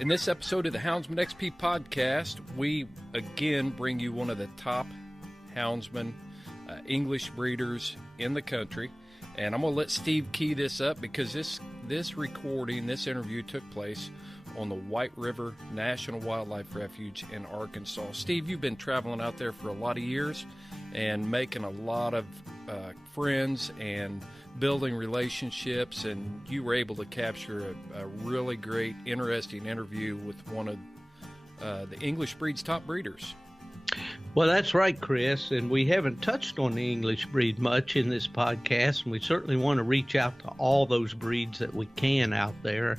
In this episode of the Houndsman XP podcast, we again bring you one of the top houndsman English breeders in the country. And I'm going to let Steve key this up because this interview took place on the White River National Wildlife Refuge in Arkansas. Steve, you've been traveling out there for a lot of years and making a lot of friends and building relationships, and you were able to capture a really great, interesting interview with one of the English breed's top breeders. Well, that's right, Chris, and we haven't touched on the English breed much in this podcast, and we certainly want to reach out to all those breeds that we can out there,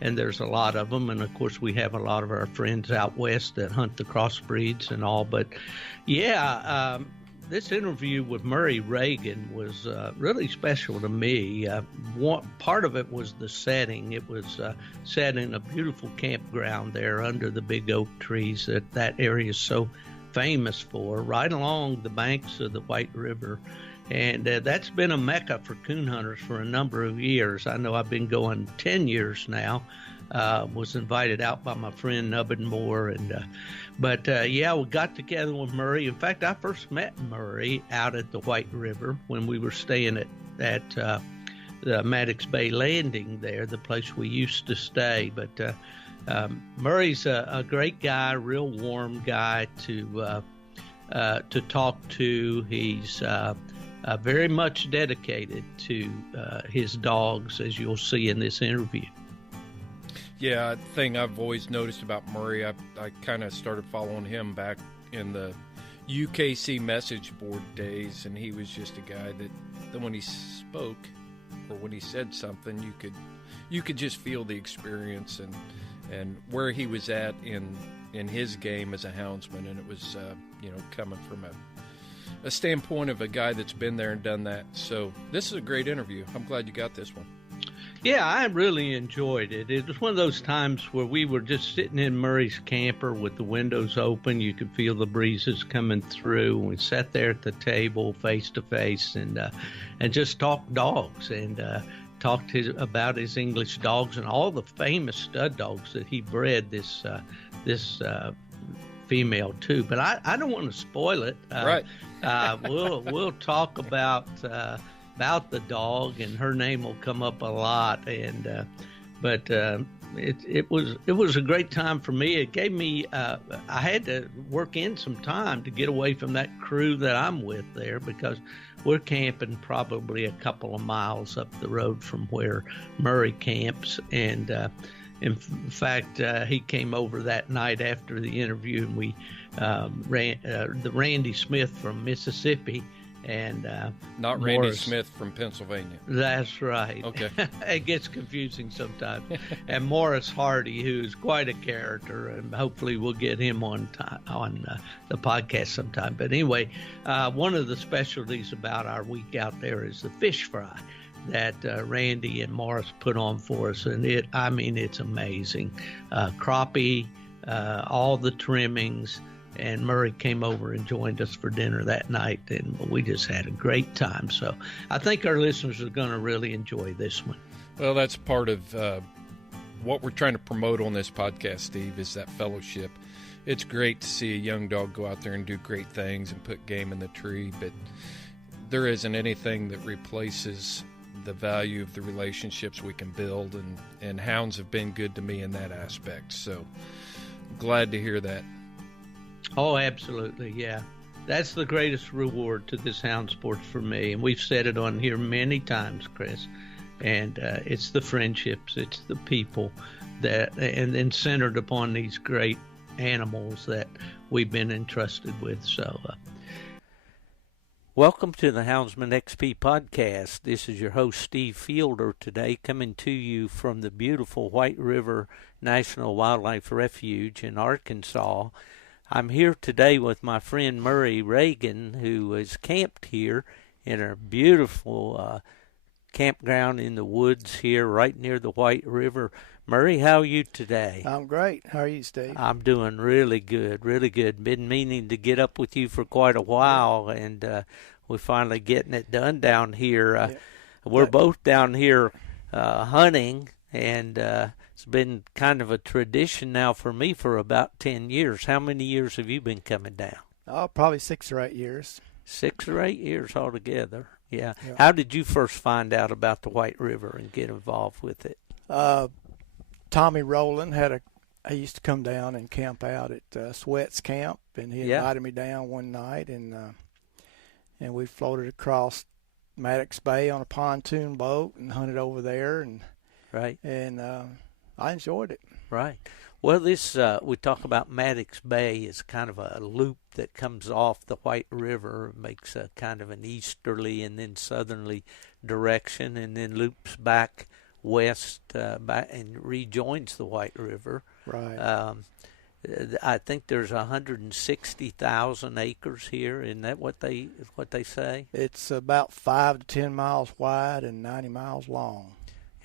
and there's a lot of them, and of course we have a lot of our friends out west that hunt the crossbreeds and all, but yeah, this interview with Murray Ragan was really special to me. Part of it was the setting. It was set in a beautiful campground there under the big oak trees that area is so famous for, right along the banks of the White River. And that's been a mecca for coon hunters for a number of years. I know I've been going 10 years now. Was invited out by my friend Nubbin Moore, but we got together with Murray. In fact, I first met Murray out at the White River when we were staying at the Maddox Bay Landing there, the place we used to stay. But Murray's a great guy, real warm guy to talk to. He's very much dedicated to his dogs, as you'll see in this interview. Yeah, a thing I've always noticed about Murray, I kind of started following him back in the UKC message board days, and he was just a guy that when he spoke or when he said something, you could just feel the experience and where he was at in his game as a houndsman, and it was coming from a standpoint of a guy that's been there and done that. So this is a great interview. I'm glad you got this one. Yeah, I really enjoyed it. It was one of those times where we were just sitting in Murray's camper with the windows open. You could feel the breezes coming through. We sat there at the table face to face and just talked dogs and talked about his English dogs and all the famous stud dogs that he bred this female too. But I don't want to spoil it. Right. We'll talk about the dog, and her name will come up a lot. And but it was a great time for me. It gave me I had to work in some time to get away from that crew that I'm with there, because we're camping probably a couple of miles up the road from where Murray camps. And in fact, he came over that night after the interview, and we ran the Randy Smith from Mississippi. And not Randy Morris Smith from Pennsylvania. That's right. Okay. It gets confusing sometimes. And Morris Hardy, who's quite a character, and hopefully we'll get him on the podcast sometime. But anyway, one of the specialties about our week out there is the fish fry that Randy and Morris put on for us, and it's amazing. Crappie, all the trimmings. And Murray came over and joined us for dinner that night, and we just had a great time. So I think our listeners are going to really enjoy this one. Well, that's part of what we're trying to promote on this podcast, Steve, is that fellowship. It's great to see a young dog go out there and do great things and put game in the tree, but there isn't anything that replaces the value of the relationships we can build, and hounds have been good to me in that aspect. So glad to hear that. Oh, absolutely, yeah. That's the greatest reward to this hound sport for me, and we've said it on here many times, Chris. And it's the friendships, it's the people and then centered upon these great animals that we've been entrusted with. So, welcome to the Houndsman XP podcast. This is your host, Steve Fielder, today coming to you from the beautiful White River National Wildlife Refuge in Arkansas. I'm here today with my friend Murray Ragan, who is camped here in a beautiful campground in the woods here right near the White River. Murray, how are you today? I'm great. How are you, Steve? I'm doing really good, really good. Been meaning to get up with you for quite a while, and we're finally getting it done down here. We're both down here hunting, and It's been kind of a tradition now for me for about 10 years. How many years have you been coming down? Oh, probably 6 or 8 years. 6 or 8 years altogether. Yeah. Yeah. How did you first find out about the White River and get involved with it? Tommy Rowland he used to come down and camp out at Sweat's Camp, and he invited me down one night, and we floated across Maddox Bay on a pontoon boat and hunted over there, and I enjoyed it. Right. Well, this we talk about Maddox Bay is kind of a loop that comes off the White River, makes a kind of an easterly and then southerly direction, and then loops back west back and rejoins the White River. Right. I think there's 160,000 acres here. Isn't that what they say? It's about 5 to 10 miles wide and 90 miles long.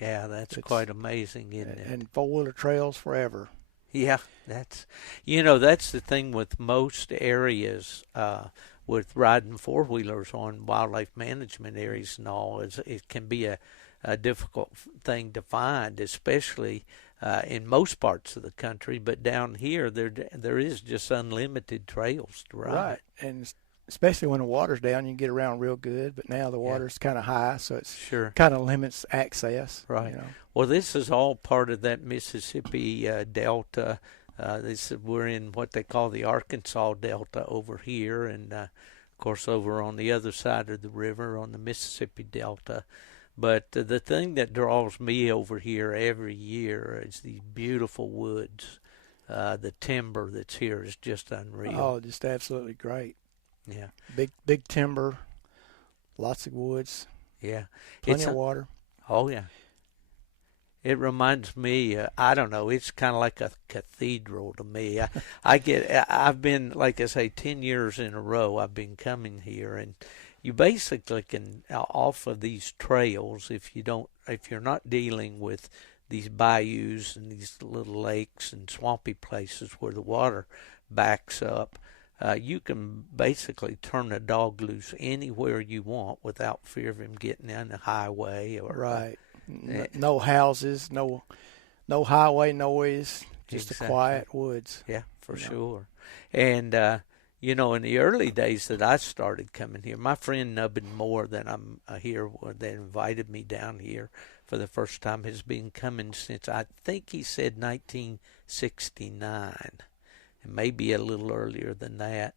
Yeah, it's quite amazing, isn't it? And four-wheeler trails forever. Yeah, that's the thing with most areas with riding four-wheelers on wildlife management areas and all, is it can be a difficult thing to find, especially in most parts of the country. But down here, there is just unlimited trails to ride. Right, and especially when the water's down, you can get around real good. But now the water's kind of high, so it's kind of limits access. Right. Well, this is all part of that Mississippi Delta. We're in what they call the Arkansas Delta over here, and of course over on the other side of the river on the Mississippi Delta. But the thing that draws me over here every year is these beautiful woods. The timber that's here is just unreal. Oh, just absolutely great. Yeah. Big timber, lots of woods. Yeah. Plenty of water. Oh, yeah. It reminds me, I don't know, it's kind of like a cathedral to me. I've been, like I say, 10 years in a row I've been coming here, and you basically can, off of these trails, if you're not dealing with these bayous and these little lakes and swampy places where the water backs up, you can basically turn a dog loose anywhere you want without fear of him getting on the highway. Right. No houses, no highway noise, just a quiet woods. Yeah, for sure. And, in the early days that I started coming here, my friend Nubbin Moore that I'm here, that invited me down here for the first time, has been coming since, I think he said 1969, and maybe a little earlier than that.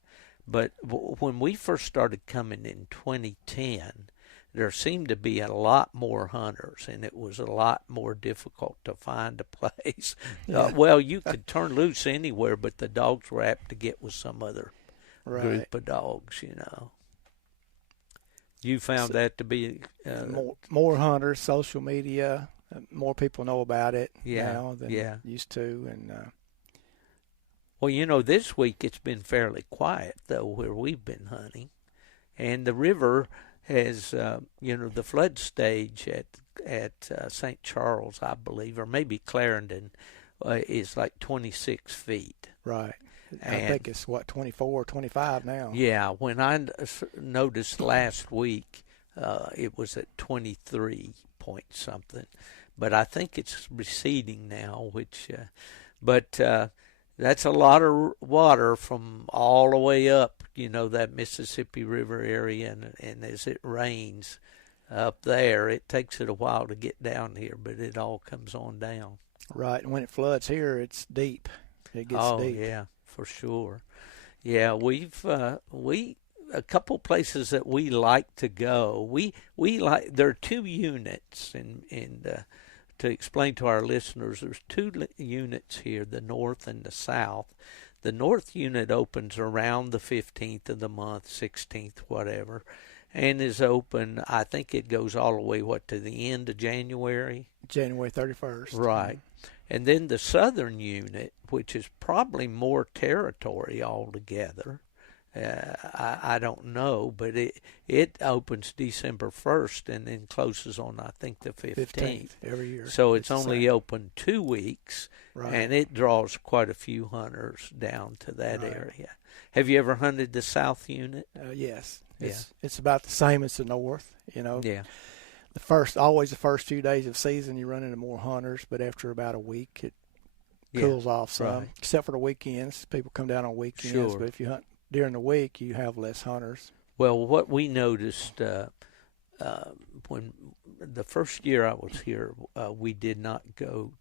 But when we first started coming in 2010, there seemed to be a lot more hunters, and it was a lot more difficult to find a place. Yeah. You could turn loose anywhere, but the dogs were apt to get with some other group of dogs, You found that to be more hunters, social media, more people know about it now than used to. And well, this week it's been fairly quiet though where we've been hunting, and the river has, the flood stage at St. Charles, I believe, or maybe Clarendon, is like 26 feet. Right. I think it's, 24 or 25 now. Yeah, when I noticed last week, it was at 23 point something. But I think it's receding now, but that's a lot of water from all the way up, that Mississippi River area, and as it rains up there, it takes it a while to get down here, but it all comes on down. Right, and when it floods here, it's deep. It gets deep. Oh, yeah, for sure. Yeah, we've a couple places that we like to go. We like, there are two units, and to explain to our listeners, there's two units here, the north and the south. The north unit opens around the 15th of the month, 16th, whatever, and is open, I think it goes all the way, to the end of January? January 31st. Right. And then the southern unit, which is probably more territory altogether, I don't know, but it opens December 1st and then closes on, I think, the 15th every year. So it's only open 2 weeks, right, and it draws quite a few hunters down to that area. Have you ever hunted the south unit? Yes. It's about the same as the north, Yeah. always the first few days of season you run into more hunters, but after about a week it cools off some. Right. Except for the weekends, people come down on weekends. Sure. But if you hunt during the week, you have less hunters. Well, what we noticed when the first year I was here, we did not go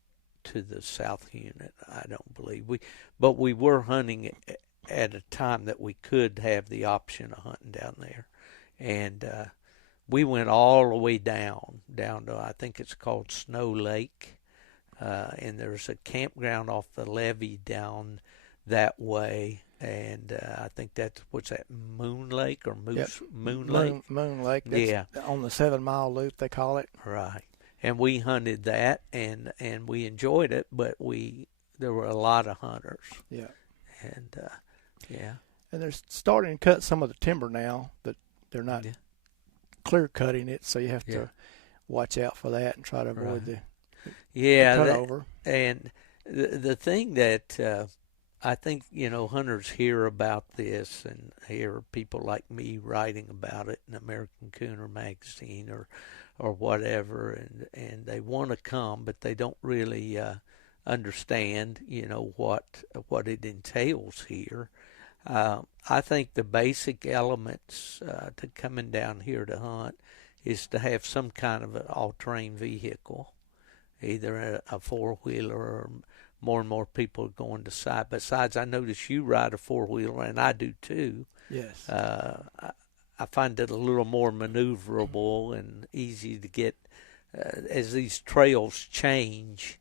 to the South Unit. I don't believe but we were hunting at a time that we could have the option of hunting down there, and we went all the way down to, I think it's called Snow Lake, and there's a campground off the levee down that way, and I think that's, what's that, Moon Lake or Moon Lake? Moon Lake, that's on the 7 Mile Loop, they call it. Right. And we hunted that, and we enjoyed it, but there were a lot of hunters. Yeah. And, And they're starting to cut some of the timber now, but they're not clear cutting it, so you have to watch out for that and try to avoid the cut over. And the thing that I think, hunters hear about this and hear people like me writing about it in American Cooner magazine or whatever, and they want to come, but they don't really understand, what it entails here. I think the basic elements to coming down here to hunt is to have some kind of an all-terrain vehicle, either a four-wheeler or more and more people are going to side. Besides, I notice you ride a four-wheeler, and I do too. Yes. I find it a little more maneuverable and easy to get as these trails change.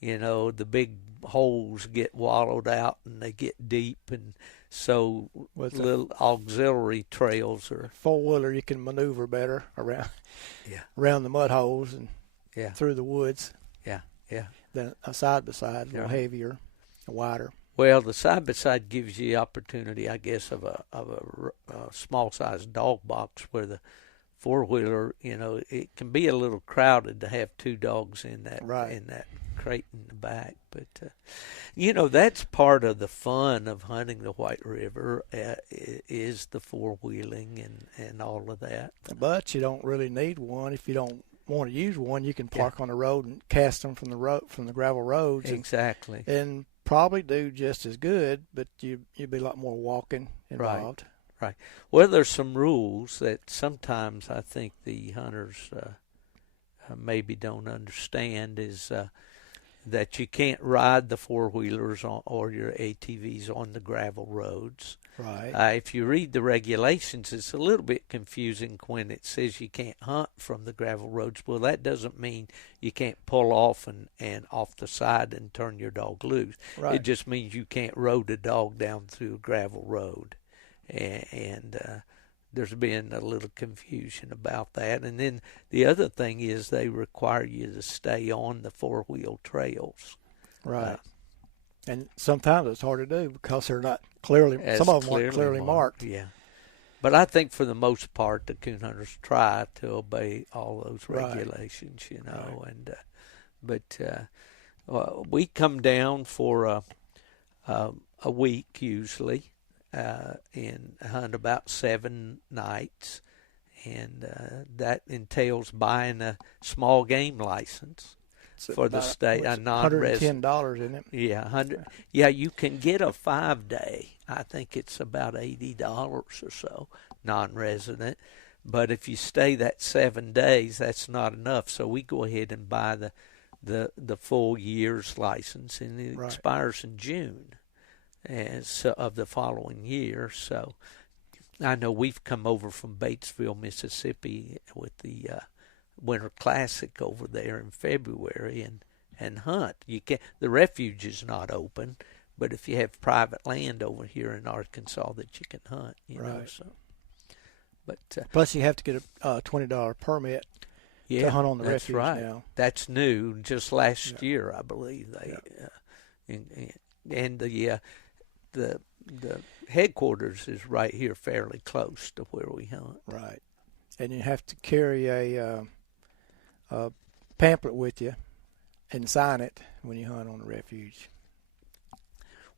The big holes get wallowed out and they get deep, and so little auxiliary trails are. Four-wheeler, you can maneuver better around the mud holes and through the woods. Yeah. Than a side-by-side, a little heavier, wider. Well, the side-by-side gives you the opportunity, I guess, of a small-sized dog box, where the four-wheeler, it can be a little crowded to have two dogs in that crate in the back. But, that's part of the fun of hunting the White River, is the four-wheeling and all of that. But you don't really need one. If you don't want to use one, you can park on the road and cast them from the gravel roads. Exactly. And probably do just as good, but you'd be a lot more walking involved. Right. Well, there's some rules that sometimes I think the hunters maybe don't understand, is that you can't ride the four-wheelers or your ATVs on the gravel roads. Right. If you read the regulations, it's a little bit confusing when it says you can't hunt from the gravel roads. Well, that doesn't mean you can't pull off and off the side and turn your dog loose. Right. It just means you can't road a dog down through a gravel road. And there's been a little confusion about that. And then the other thing is they require you to stay on the four-wheel trails. Right. And sometimes it's hard to do because they're not clearly, some of them aren't clearly marked. Yeah. But I think for the most part, the coon hunters try to obey all those regulations, Right. But we come down for a week usually, and hunt about 7 nights, and that entails buying a small game license for the state, a non-resident. $110, isn't it? Yeah, $100. Yeah, you can get a 5-day. I think it's about $80 or so, non-resident. But if you stay that 7 days, that's not enough. So we go ahead and buy the full year's license, and it expires in June of the following year. So I know we've come over from Batesville, Mississippi, with the Winter Classic over there in February and hunt. The refuge is not open, but if you have private land over here in Arkansas that you can hunt, know. So, but plus you have to get a $20 permit to hunt on the refuge now. That's new, just last year, I believe. And the headquarters is right here, fairly close to where we hunt. Right, and you have to carry a pamphlet with you and sign it when you hunt on the refuge.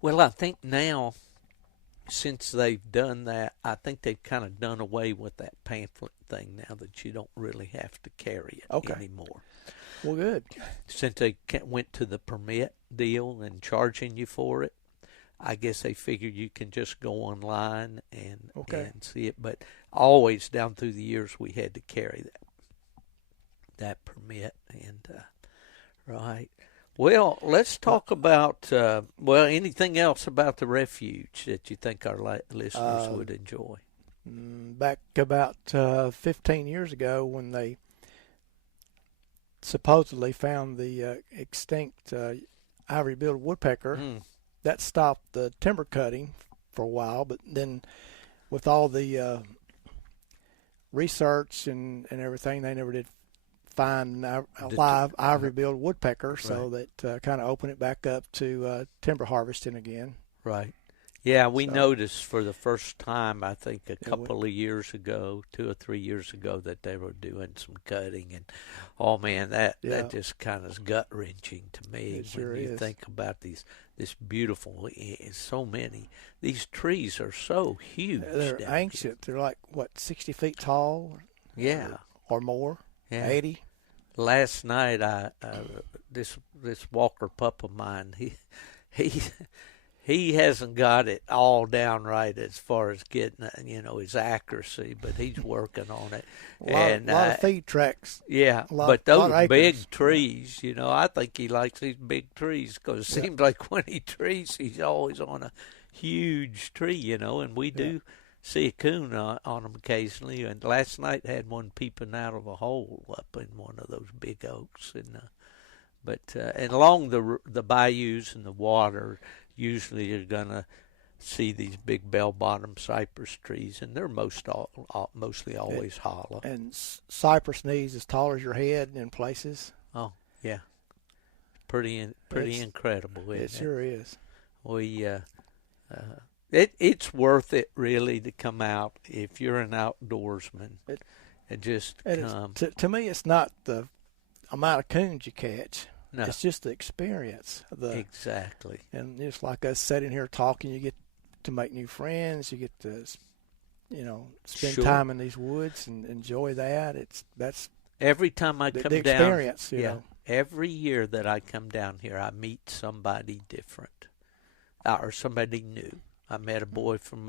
Well, I think now, since they've done that, I think they've kind of done away with that pamphlet thing now that you don't really have to carry it anymore. Well, good. Since they went to the permit deal and charging you for it, I guess they figured you can just go online and see it. But always down through the years we had to carry that permit. And right. Well, let's talk about anything else about the Refuge that you think our listeners would enjoy. Back about 15 years ago, when they supposedly found the extinct ivory-billed woodpecker, that stopped the timber cutting for a while. But then, with all the research and everything, they never did find a live ivory-billed woodpecker, so that kind of opened it back up to timber harvesting again. Right. Yeah, we noticed for the first time, I think a couple of years ago, 2 or 3 years ago, that they were doing some cutting. And, oh, man, that just kind of is gut-wrenching to me when you think about this beautiful, so many. These trees are so huge. They're ancient. They're like, 60 feet tall? Yeah. Or more? Yeah. 80? Last night, this Walker pup of mine, he hasn't got it all down right as far as getting, his accuracy, but he's working on it. A lot of feed tracks. Yeah, but those big trees, I think he likes these big trees because it seems like when he trees, he's always on a huge tree, and we do see a coon on them occasionally. And last night had one peeping out of a hole up in one of those big oaks. And along the bayous and the water, usually you're going to see these big bell-bottom cypress trees, and they're mostly always hollow. And cypress knees as tall as your head in places. Oh, yeah. Pretty incredible, isn't it? It sure is. It's worth it, really, to come out if you're an outdoorsman and just come. To me, it's not the amount of coons you catch. No. It's just the experience. Exactly. And just like us sitting here talking, you get to make new friends. You get to, spend time in these woods and enjoy that. That's every time I come down. The experience, you know. Every year that I come down here, I meet somebody different or somebody new. I met a boy from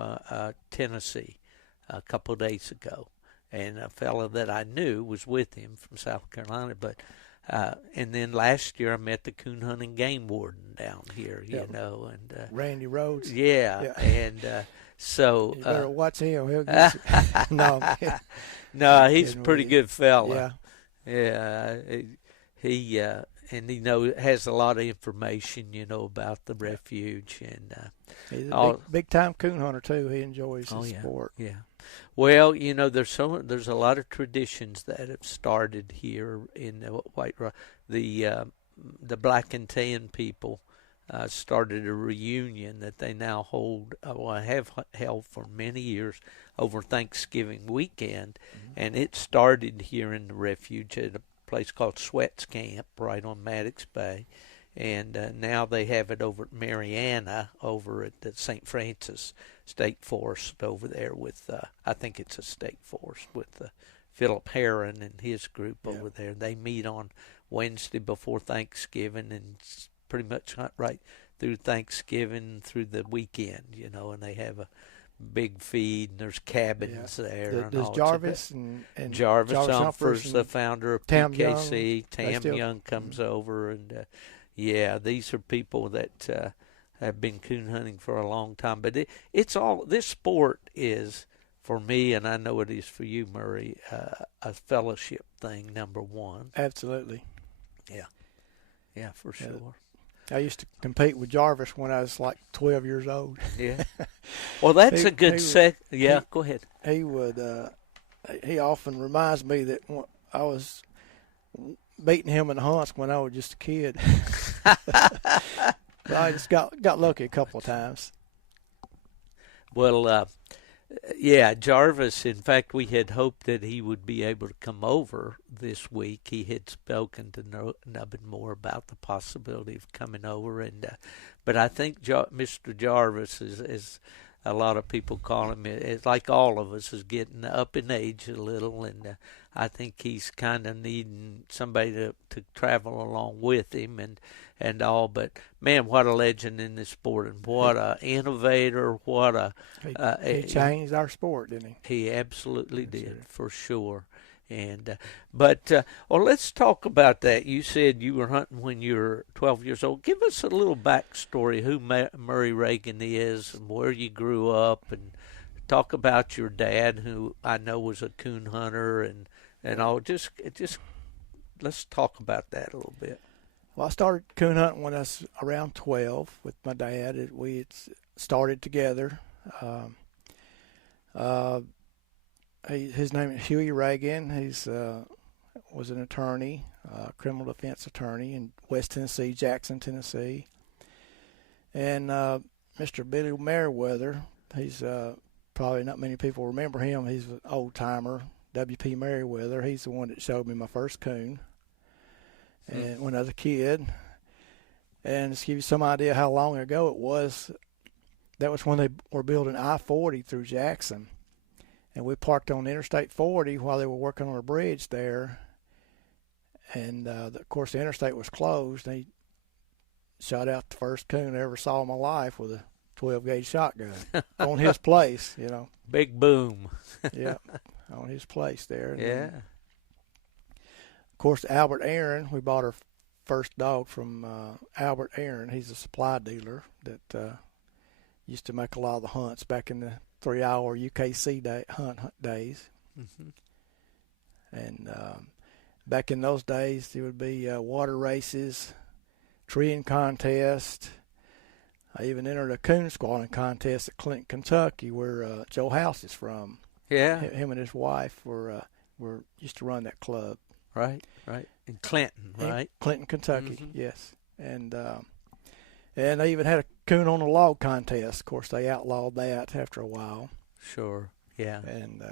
Tennessee a couple of days ago, and a fellow that I knew was with him from South Carolina, but. And then last year I met the coon hunting game warden down here, and Randy Rhodes. Yeah. And so you better watch him. He'll get you. No, he's a pretty good fella. Yeah. He and he has a lot of information, about the Refuge, and he's a big time coon hunter too. He enjoys the sport. Yeah. Well, there's a lot of traditions that have started here in the White Rock. The Black and Tan people started a reunion that they now hold, have held for many years over Thanksgiving weekend, and it started here in the Refuge at a place called Sweats Camp right on Maddox Bay. And now they have it over at Mariana, over at the St. Francis State Forest over there with, I think it's a state forest, with Philip Heron and his group over there. They meet on Wednesday before Thanksgiving and pretty much right through Thanksgiving through the weekend, and they have a big feed, and there's cabins there. Does Jarvis and Jarvis Humphers, the founder of Tam PKC, Tam Young comes over, and these are people that have been coon hunting for a long time. But it's all, this sport is, for me, and I know it is for you, Murray, a fellowship thing, number one. Absolutely. Yeah, for sure. I used to compete with Jarvis when I was like 12 years old. Yeah. Well, that's a good go ahead. He would, he often reminds me that I was beating him in the hunts when I was just a kid. I just got lucky a couple of times. Well, Jarvis, in fact, we had hoped that he would be able to come over this week. He had spoken to Nubbin more about the possibility of coming over, but I think Mr. Jarvis is a lot of people call him. It's like all of us is getting up in age a little, and I think he's kind of needing somebody to travel along with him and all. But man, what a legend in this sport, and what a innovator! What a he changed our sport, didn't he? He absolutely did, for sure. And but let's talk about that. You said you were hunting when you were 12 years old. Give us a little backstory who Murray Ragan is and where you grew up, and talk about your dad, who I know was a coon hunter, and all. Just let's talk about that a little bit. Well, I started coon hunting when I was around 12 with my dad. We started together. His name is Huey Ragan. He's was an attorney, criminal defense attorney in West Tennessee, Jackson, Tennessee. And Mr. Billy Merriweather, he's probably not many people remember him. He's an old-timer, W.P. Merriweather. He's the one that showed me my first coon and when I was a kid. And just to give you some idea how long ago it was, that was when they were building I-40 through Jackson. And we parked on Interstate 40 while they were working on a bridge there. And, of course, the interstate was closed. And he shot out the first coon I ever saw in my life with a 12-gauge shotgun on his place, you know. Big boom. Yeah, on his place there. And yeah. Then, of course, Albert Aaron, we bought our first dog from Albert Aaron. He's a supply dealer that used to make a lot of the hunts back in the 3-hour UKC hunt days. Mm-hmm. And back in those days, there would be water races, treeing contest. I even entered a coon squatting contest at Clinton, Kentucky, where Joe House is from. Yeah. Him and his wife were used to run that club. Right. In Clinton, right? In Clinton, Kentucky, mm-hmm. Yes. And they even had a coon on the log contest. Of course, they outlawed that after a while. Sure, yeah. And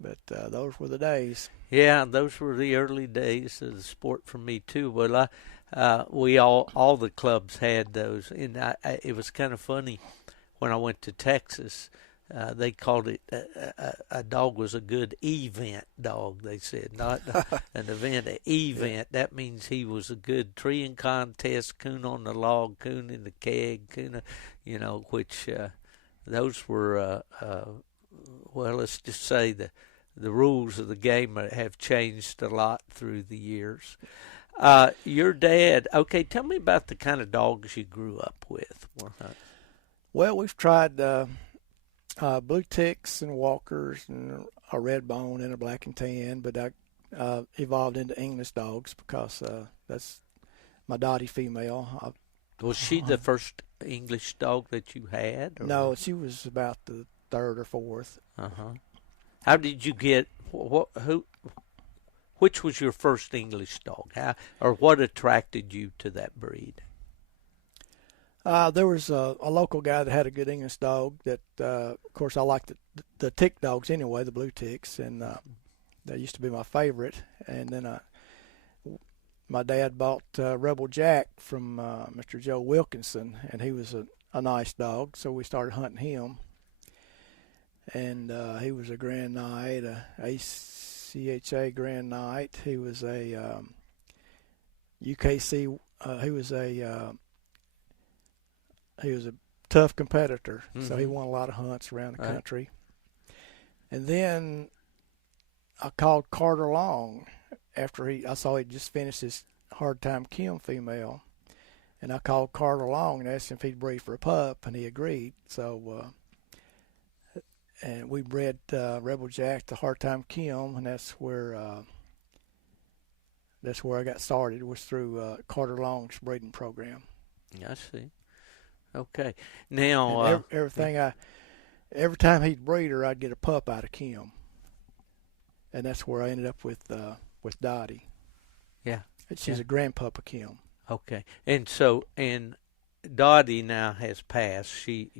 but those were the days. Yeah, those were the early days of the sport for me too. Well, we all the clubs had those, and it was kind of funny when I went to Texas. They called it a dog was a good event dog. They said not an event, an event. Yeah. That means he was a good treeing contest, coon on the log, coon in the keg, coon, which those were well. Let's just say the rules of the game have changed a lot through the years. Your dad, okay, tell me about the kind of dogs you grew up with. Well, we've tried blue ticks and walkers and a red bone and a black and tan, but I evolved into English dogs because that's my Dottie female. Was she the first English dog that you had? Or? No, she was about the third or fourth. How did you get which was your first English dog? Or what attracted you to that breed? There was a local guy that had a good English dog that, of course, I liked the tick dogs anyway, the blue ticks, and that used to be my favorite. And then my dad bought Rebel Jack from Mr. Joe Wilkinson, and he was a nice dog, so we started hunting him. And he was a Grand Nite, a ACHA Grand Nite. He was a UKC. He was a tough competitor, mm-hmm. So he won a lot of hunts around the country. And then I called Carter Long after I saw he just finished his Hard Time Kim female. And I called Carter Long and asked him if he'd breed for a pup, and he agreed. So, and we bred Rebel Jack to Hard Time Kim, and that's where I got started, was through Carter Long's breeding program. I see. Okay. Now, every time he'd breed her, I'd get a pup out of Kim, and that's where I ended up with Dottie. Yeah. She's a grandpup of Kim. Okay. And Dottie now has passed. She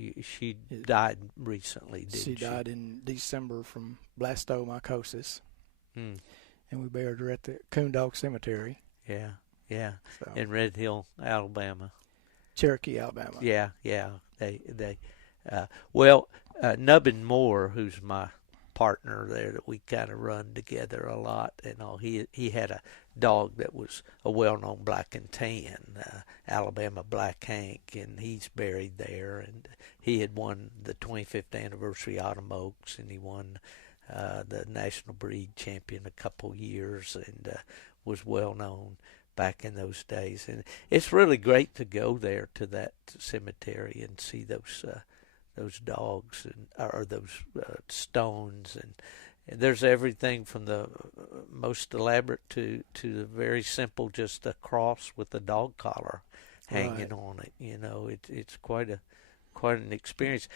died recently, didn't she? She died in December from blastomycosis, and we buried her at the Coon Dog Cemetery. Yeah. In Red Hill, Alabama. Cherokee, Alabama. Yeah. They Nubbin Moore, who's my partner there that we kind of run together a lot and all, he had a dog that was a well-known black and tan, Alabama Black Hank, and he's buried there, and he had won the 25th anniversary Autumn Oaks, and he won the National Breed Champion a couple years, and was well-known back in those days. And it's really great to go there to that cemetery and see those dogs or those stones, and there's everything from the most elaborate to the very simple, just a cross with a dog collar hanging on it. You know, it's quite an experience.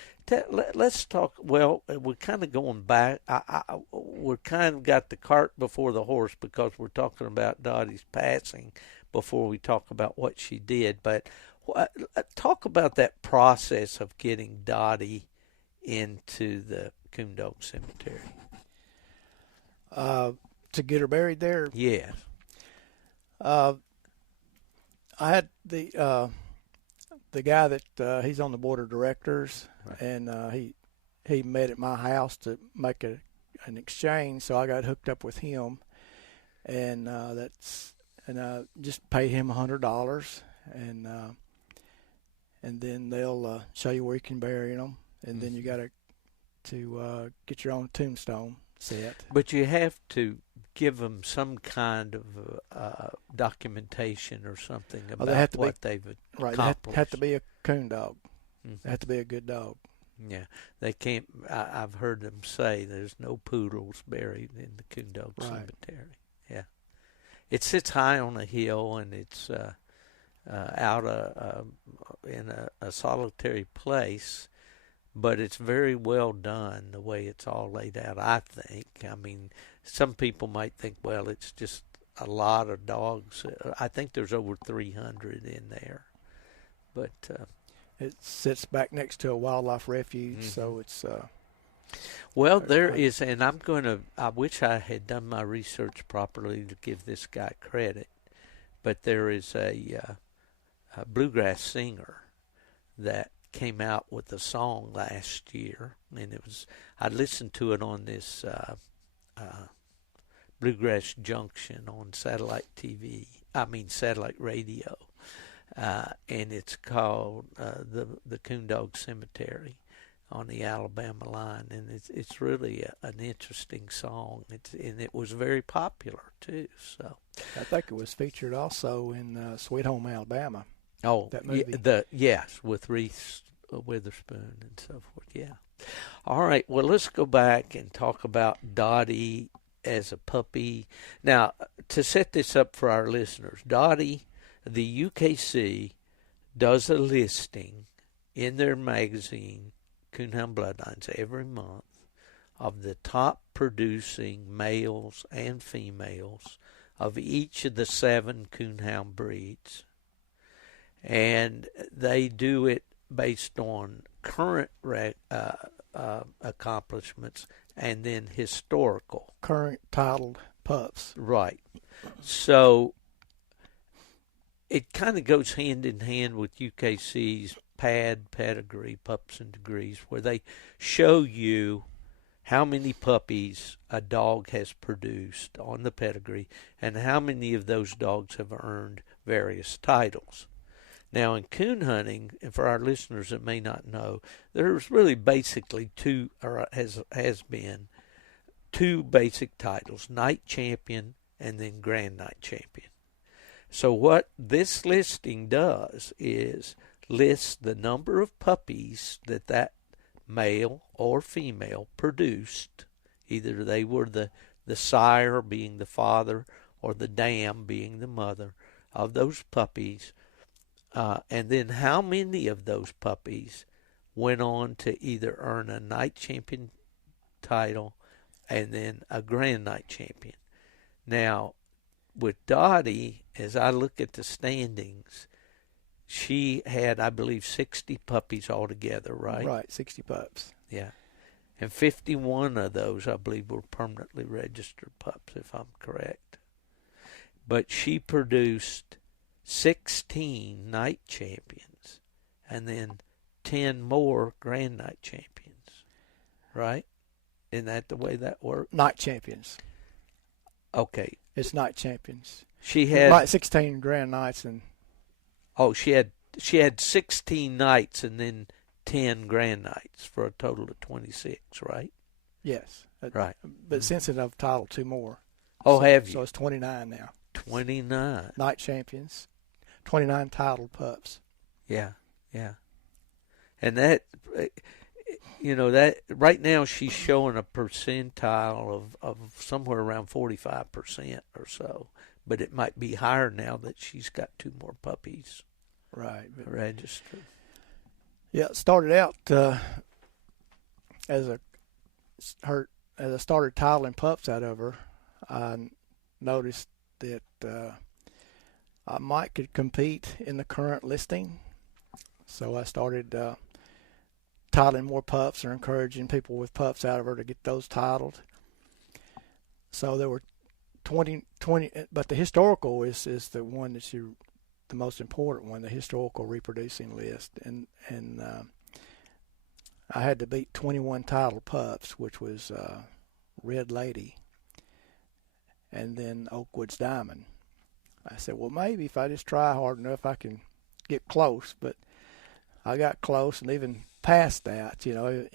Let's talk. Well, we're kind of going back. We're kind of got the cart before the horse because we're talking about Dottie's passing before we talk about what she did. But talk about that process of getting Dottie into the Coon Dog Cemetery. To get her buried there? Yes. I had the guy that he's on the board of directors, right. And he met at my house to make an exchange, so I got hooked up with him, and just pay him $100, and then they'll show you where you can bury them, and then you got to get your own tombstone set. But you have to give them some kind of documentation or something about what they've accomplished. Right, they have to be a coon dog. Mm-hmm. They have to be a good dog. Yeah, they can't. I've heard them say there's no poodles buried in the Coon Dog Cemetery. Yeah, it sits high on a hill, and it's out in a solitary place. But it's very well done the way it's all laid out, I think. I mean, some people might think, well, it's just a lot of dogs. I think there's over 300 in there. But it sits back next to a wildlife refuge, so it's... well, there is, and I wish I had done my research properly to give this guy credit, but there is a bluegrass singer that came out with a song last year, and I listened to it on this Bluegrass Junction on satellite radio, and it's called the Coon Dog Cemetery on the Alabama line, and it's really an interesting song. And it was very popular too. So I think it was featured also in Sweet Home Alabama. Oh, that movie. Yes, with Reese Witherspoon and so forth. Yeah. All right. Well, let's go back and talk about Dottie as a puppy. Now, to set this up for our listeners, Dottie, the UKC does a listing in their magazine, Coonhound Bloodlines, every month of the top producing males and females of each of the 7 coonhound breeds. And they do it based on current accomplishments and then historical. Current titled pups. Right. So it kind of goes hand in hand with UKC's pedigree, pups and degrees, where they show you how many puppies a dog has produced on the pedigree and how many of those dogs have earned various titles. Now, in coon hunting, and for our listeners that may not know, there's really basically has been two basic titles, Nite Champion and then Grand Nite Champion. So what this listing does is list the number of puppies that male or female produced. Either they were the sire being the father or the dam being the mother of those puppies. And then how many of those puppies went on to either earn a Nite Champion title and then a Grand Nite Champion. Now, with Dottie, as I look at the standings, she had, I believe, 60 puppies altogether, right? Right, 60 pups. Yeah. And 51 of those, I believe, were permanently registered pups, if I'm correct. But she produced 16 Nite Champions and then 10 more Grand Nite Champions, right? Isn't that the way that works? Nite Champions. Okay. It's Nite Champions. She had 16 Grand Nites and. Oh, she had 16 nights and then 10 Grand Nites for a total of 26, right? Yes. Right. But since then I've titled 2 more. Oh, have you? So it's 29 now. 29. Nite Champions. 29 titled pups. Yeah, yeah. And that, that right now she's showing a percentile of somewhere around 45% or so. But it might be higher now that she's got 2 more puppies. Right. Registered. Yeah, it started out as I started titling pups out of her, I noticed that I might could compete in the current listing. So I started titling more pups or encouraging people with pups out of her to get those titled. So there were 20, but the historical is the one that's the most important one, the historical reproducing list. And I had to beat 21 titled pups, which was Red Lady and then Oakwood's Diamond. I said, well, maybe if I just try hard enough, I can get close. But I got close and even past that, and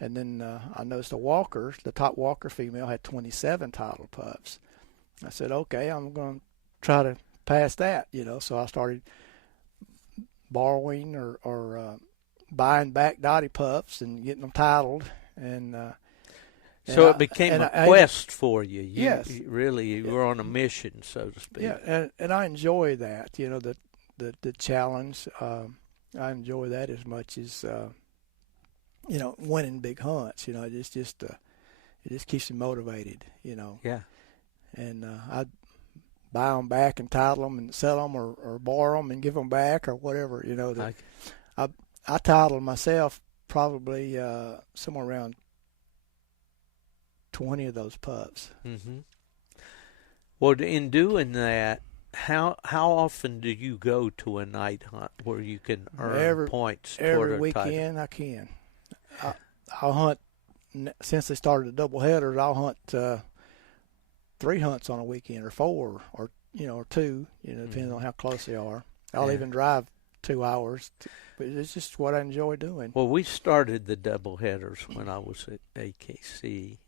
then I noticed the top Walker female had 27 titled pups. I said, okay, I'm going to try to pass that, So I started borrowing or buying back Dottie pups and getting them titled. So it became a quest for you. Yes. You were on a mission, so to speak. Yeah, and I enjoy that, the challenge. I enjoy that as much as, winning big hunts. It just keeps me motivated, Yeah. And I'd buy them back and title them and sell them or borrow them and give them back or whatever, I titled myself probably somewhere around 20 of those pups. Mm-hmm. Well, in doing that, how often do you go to a night hunt where you can earn points toward every a weekend? title? I can. I'll hunt since they started the double headers. I'll hunt 3 hunts on a weekend, or 4, or 2. Depending on how close they are. I'll even drive 2 hours. But it's just what I enjoy doing. Well, we started the double headers when I was at AKC,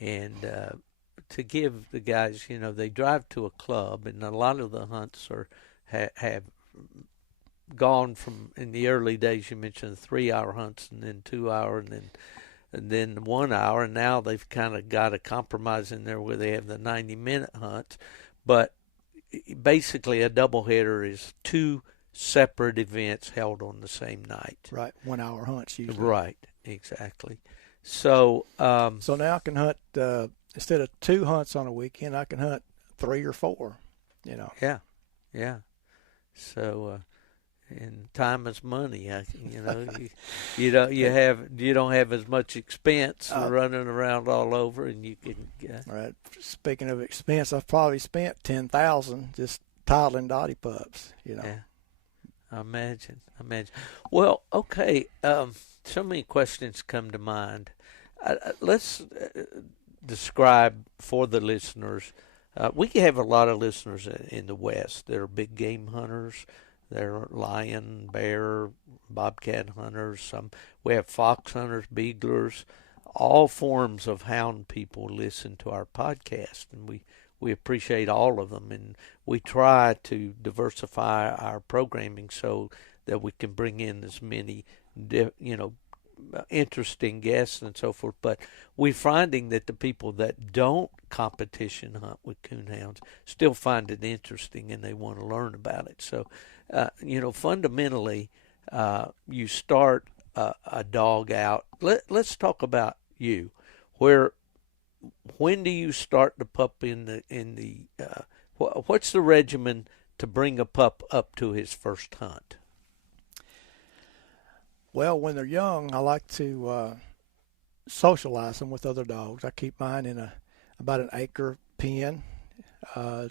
and to give the guys, they drive to a club, and a lot of the hunts have gone from, in the early days, you mentioned 3-hour hunts, and then 2-hour, and then 1 hour, and now they've kind of got a compromise in there where they have the 90-minute hunts. But basically, a doubleheader is 2 separate events held on the same night. Right, 1-hour hunts usually. Right, exactly. So now I can hunt instead of 2 hunts on a weekend, I can hunt 3 or 4. Yeah. So, and time is money. You don't have as much expense running around all over, and you can. Right. Speaking of expense, I've probably spent $10,000 just titling Dottie pups. Yeah. I imagine. Well, okay. So many questions come to mind. Let's describe for the listeners. We have a lot of listeners in the West. They're big game hunters. They're lion, bear, bobcat hunters. We have fox hunters, beaglers. All forms of hound people listen to our podcast, and we appreciate all of them. And we try to diversify our programming so that we can bring in as many, interesting guests and so forth. But we're finding that the people that don't competition hunt with coonhounds still find it interesting, and they want to learn about it. So, fundamentally, you start a dog out. Let's talk about you. When do you start the pup what's the regimen to bring a pup up to his first hunt? Well, when they're young, I like to socialize them with other dogs. I keep mine in about an acre pen. I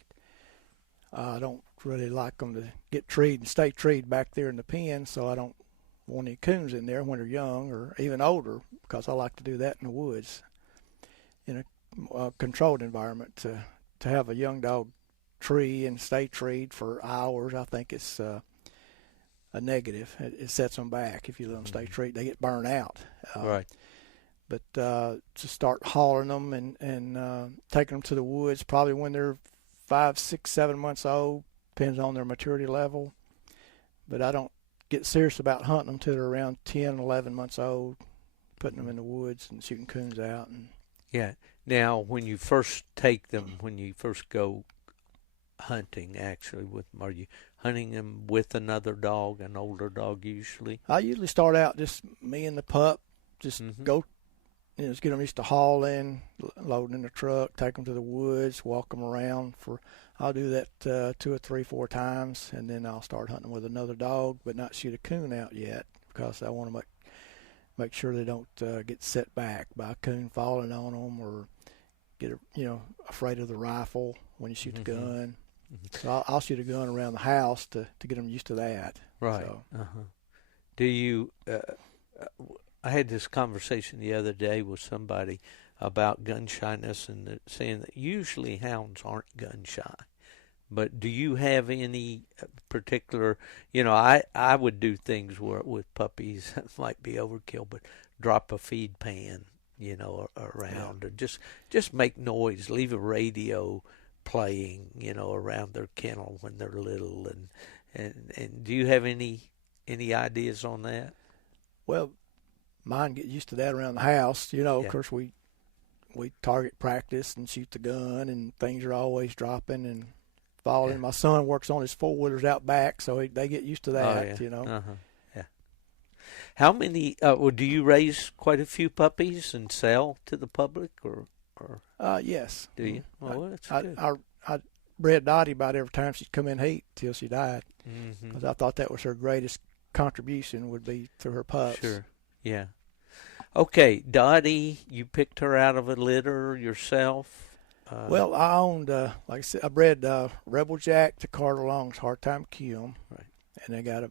don't really like them to get treed and stay treed back there in the pen, so I don't want any coons in there when they're young or even older, because I like to do that in the woods in a controlled environment. To have a young dog tree and stay treed for hours, I think it's a negative. It sets them back. If you let them stay treed, they get burned out. Right. But to start hauling them and taking them to the woods, probably when they're 5, 6, 7 months old, depends on their maturity level. But I don't get serious about hunting them until they're around 10, 11 months old, putting them in the woods and shooting coons out. And yeah. Now, when you first take them, when you first go hunting, actually, with them, are you hunting them with another dog, an older dog usually? I usually start out just me and the pup, just go, just get them used to hauling, loading in the truck, take them to the woods, walk them around. I'll do that 2 or 3, 4 times, and then I'll start hunting with another dog, but not shoot a coon out yet, because I want to make sure they don't get set back by a coon falling on them or get afraid of the rifle when you shoot the gun. So I'll shoot a gun around the house to get them used to that. Right. So. Do you? I had this conversation the other day with somebody about gun shyness, and saying that usually hounds aren't gun shy. But do you have any particular? I would do things with puppies that might be overkill, but drop a feed pan, around, or just make noise, leave a radio playing, around their kennel when they're little, and do you have any ideas on that? Well, mine get used to that around the house. Of course we target practice and shoot the gun, and things are always dropping and falling. Yeah. My son works on his 4-wheelers out back, so they get used to that. Yeah. How many? Do you raise quite a few puppies and sell to the public, or? Yes. Do you? Oh, that's good. I bred Dottie about every time she'd come in heat till she died, because I thought that was her greatest contribution, would be through her pups. Sure. Yeah. Okay, Dottie, you picked her out of a litter yourself? Well, I owned, like I said, I bred Rebel Jack to Carter Long's Hard Time Kill, right, and I got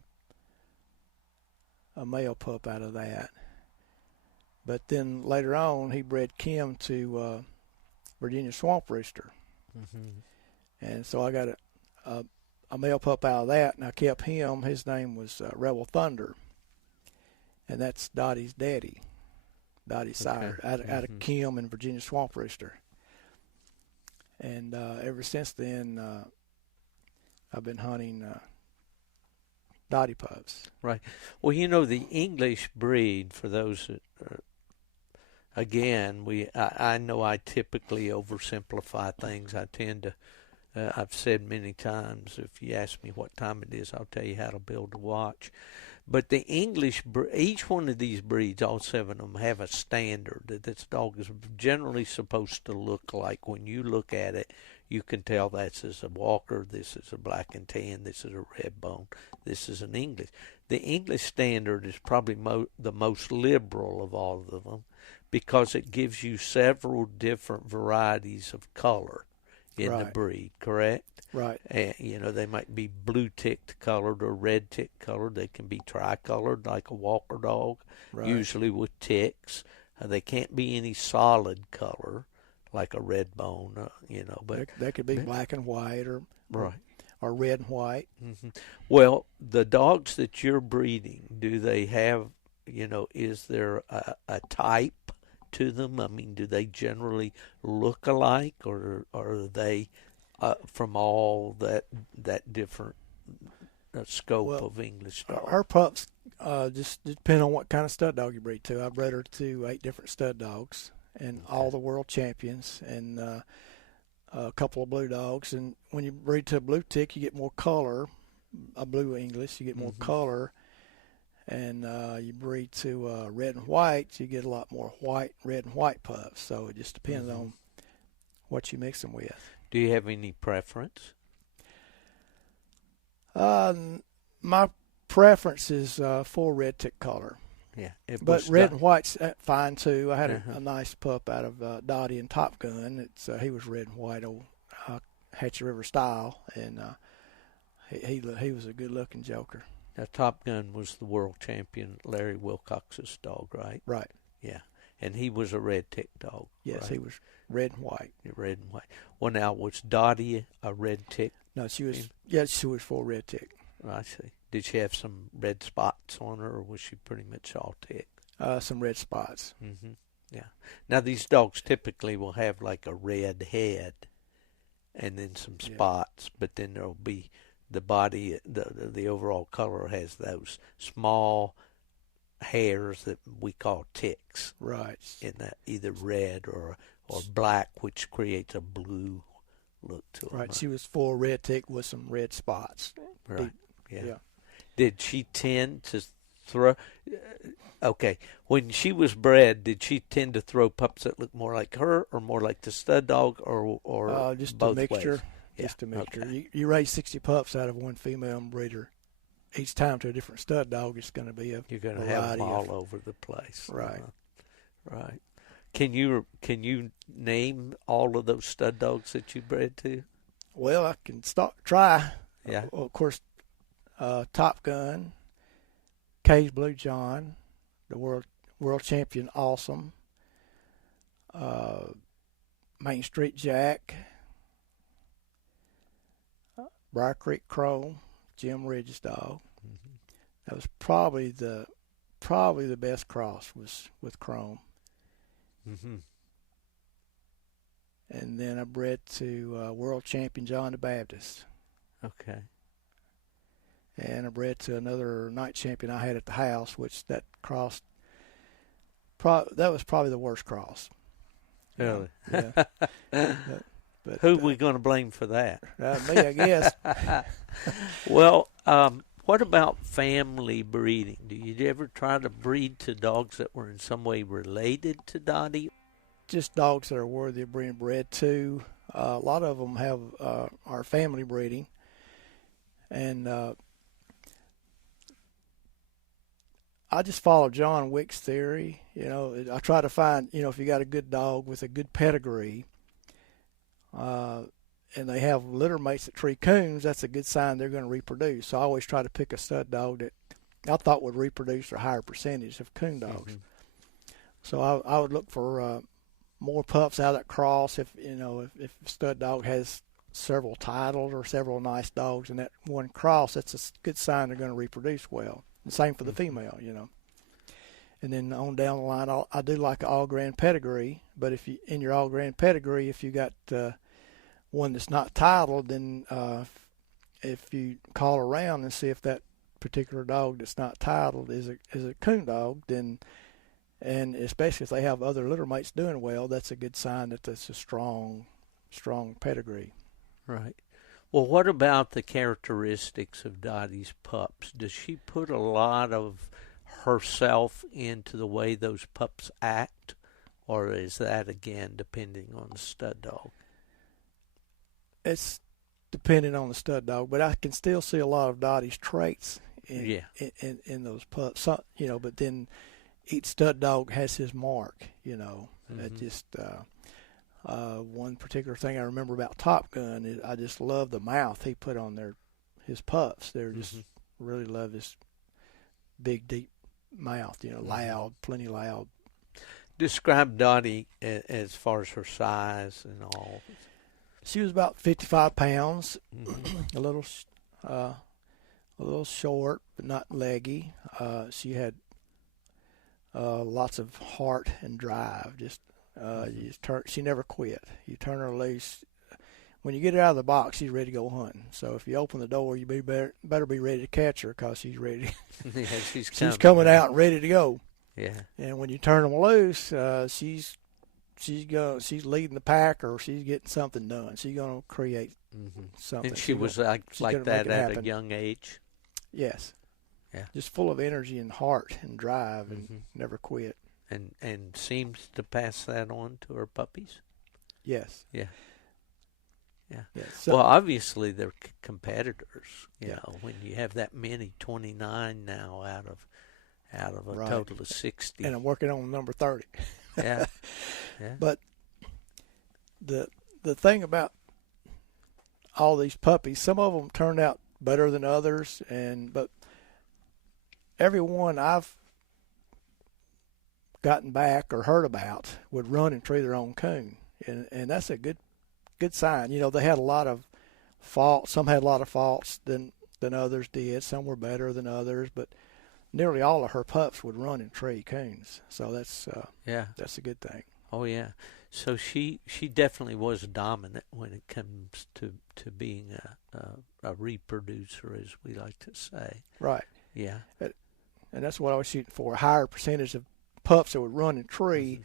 a male pup out of that. But then later on, he bred Kim to Virginia Swamp Rooster. And so I got a male pup out of that, and I kept him. His name was Rebel Thunder, and that's Dottie's daddy, Dottie's sire, out of Kim and Virginia Swamp Rooster. And ever since then, I've been hunting Dottie pups. Right. Well, the English breed, for those that are, again, I know I typically oversimplify things. I tend to, I've said many times, if you ask me what time it is, I'll tell you how to build a watch. But the English, each one of these breeds, all 7 of them, have a standard that this dog is generally supposed to look like. When you look at it, you can tell this is a Walker, this is a Black and Tan, this is a Red Bone, this is an English. The English standard is probably the most liberal of all of them, because it gives you several different varieties of color in the breed, correct? Right. And, they might be blue ticked colored or red ticked colored. They can be tricolored like a Walker dog, usually with ticks. They can't be any solid color like a red bone, But they could be black and white or red and white. Well, the dogs that you're breeding, do they have, is there a type to them? I mean, do they generally look alike, or are they from all that different scope of English dogs? Our pups just depend on what kind of stud dog you breed to. I bred her to 8 different stud dogs, and all the world champions, and a couple of blue dogs. And when you breed to a blue tick, you get more color. A blue English, you get more color. And you breed to red and white, you get a lot more red and white pups. So it just depends on what you mix them with. Do you have any preference? My preference is full red tick color. Yeah, but red and white's fine too. I had a nice pup out of Dottie and Top Gun. He was red and white, old Hatchie River style, and he was a good looking joker. Now, Top Gun was the world champion, Larry Wilcox's dog, right? Right. Yeah. And he was a red tick dog. Yes, right? he was red and white. Yeah, red and white. Well, now, was Dottie a red tick? No, she was. Yeah, she was full red tick. I see. Did she have some red spots on her, or was she pretty much all tick? Some red spots. Mm-hmm. Yeah. Now, these dogs typically will have like a red head and then some spots, but then there'll be the body, the overall color has those small hairs that we call ticks. Right. In that either red or black, which creates a blue look to them. Right. She was full red tick with some red spots. Right. Yeah. Did she tend to throw? Okay, when she was bred, did she tend to throw pups that looked more like her, or more like the stud dog, or just both a mixture? ways? Just a mixture. Okay. You raise 60 pups out of one female breeder. Each time to a different stud dog, it's going to be You're going to have them all over the place. Right. Right. Can you name all of those stud dogs that you bred to? Well, I can try. Yeah. Of course, Top Gun, Cage Blue John, the world champion Awesome, Main Street Jack, Briar Creek Crow, Jim Ridge's dog. Mm-hmm. That was probably the best cross was with Chrome. Mm-hmm. And then I bred to world champion John the Baptist. Okay. And I bred to another Nite Champion I had at the house, which that cross, that was probably the worst cross. Really? Yeah. But who are we going to blame for that? Me, I guess. Well, what about family breeding? Do you ever try to breed to dogs that were in some way related to Dottie? Just dogs that are worthy of being bred to. A lot of them have our family breeding. And I just follow John Wick's theory. I try to find, if you got a good dog with a good pedigree, and they have litter mates that tree coons, that's a good sign they're going to reproduce. So I always try to pick a stud dog that I thought would reproduce a higher percentage of coon dogs. Mm-hmm. So I would look for more pups out of that cross if a stud dog has several titled or several nice dogs in that one cross, that's a good sign they're going to reproduce well. The same for the female, And then on down the line, I do like an all grand pedigree. But if you in your all grand pedigree, if you got one that's not titled, then if you call around and see if that particular dog that's not titled is a coon dog, then, and especially if they have other litter mates doing well, that's a good sign that that's a strong pedigree. Right. Well, what about the characteristics of Dottie's pups? Does she put a lot of herself into the way those pups act, or is that, again, depending on the stud dog? It's depending on the stud dog, but I can still see a lot of Dottie's traits in those pups. So, but then each stud dog has his mark, Mm-hmm. It just... one particular thing I remember about Top Gun is I just love the mouth he put on his pups. They're just really love his big, deep mouth, loud, plenty loud. Describe Dottie as far as her size and all. She was about 55 pounds, mm-hmm. a little short, but not leggy. She had lots of heart and drive, just she never quit. You turn her loose. When you get her out of the box, she's ready to go hunting. So if you open the door, you better be ready to catch her because she's ready. Yeah, she's coming out and ready to go. Yeah. And when you turn them loose, she's leading the pack or she's getting something done. She's going to create something. And she was like that at a young age. Yes. Yeah. Just full of energy and heart and drive and never quit. And seems to pass that on to her puppies? Yes. Yeah. Yeah. So, well, obviously they're competitors. You know, when you have that many, 29 now out of a total of 60. And I'm working on number 30. Yeah. Yeah. But the thing about all these puppies, some of them turned out better than others, but everyone I've gotten back or heard about would run and tree their own coon, and that's a good sign. You know, they had a lot of faults. Some had a lot of faults than others did. Some were better than others, but nearly all of her pups would run and tree coons. So that's a good thing. Oh yeah. So she definitely was dominant when it comes to being a reproducer, as we like to say. Right. Yeah. And that's what I was shooting for, a higher percentage of pups that would run and tree,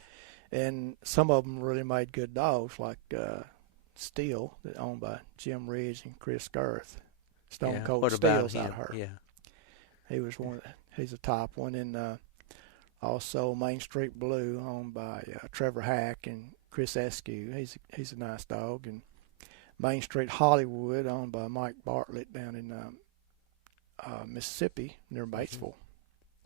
and some of them really made good dogs, like Steel, that owned by Jim Ridge and Chris Girth. Stone Cold Steel's out of her. Yeah. He was he's a top one, and also Main Street Blue, owned by Trevor Hack and Chris Askew. He's a nice dog. And Main Street Hollywood, owned by Mike Bartlett down in Mississippi near Batesville.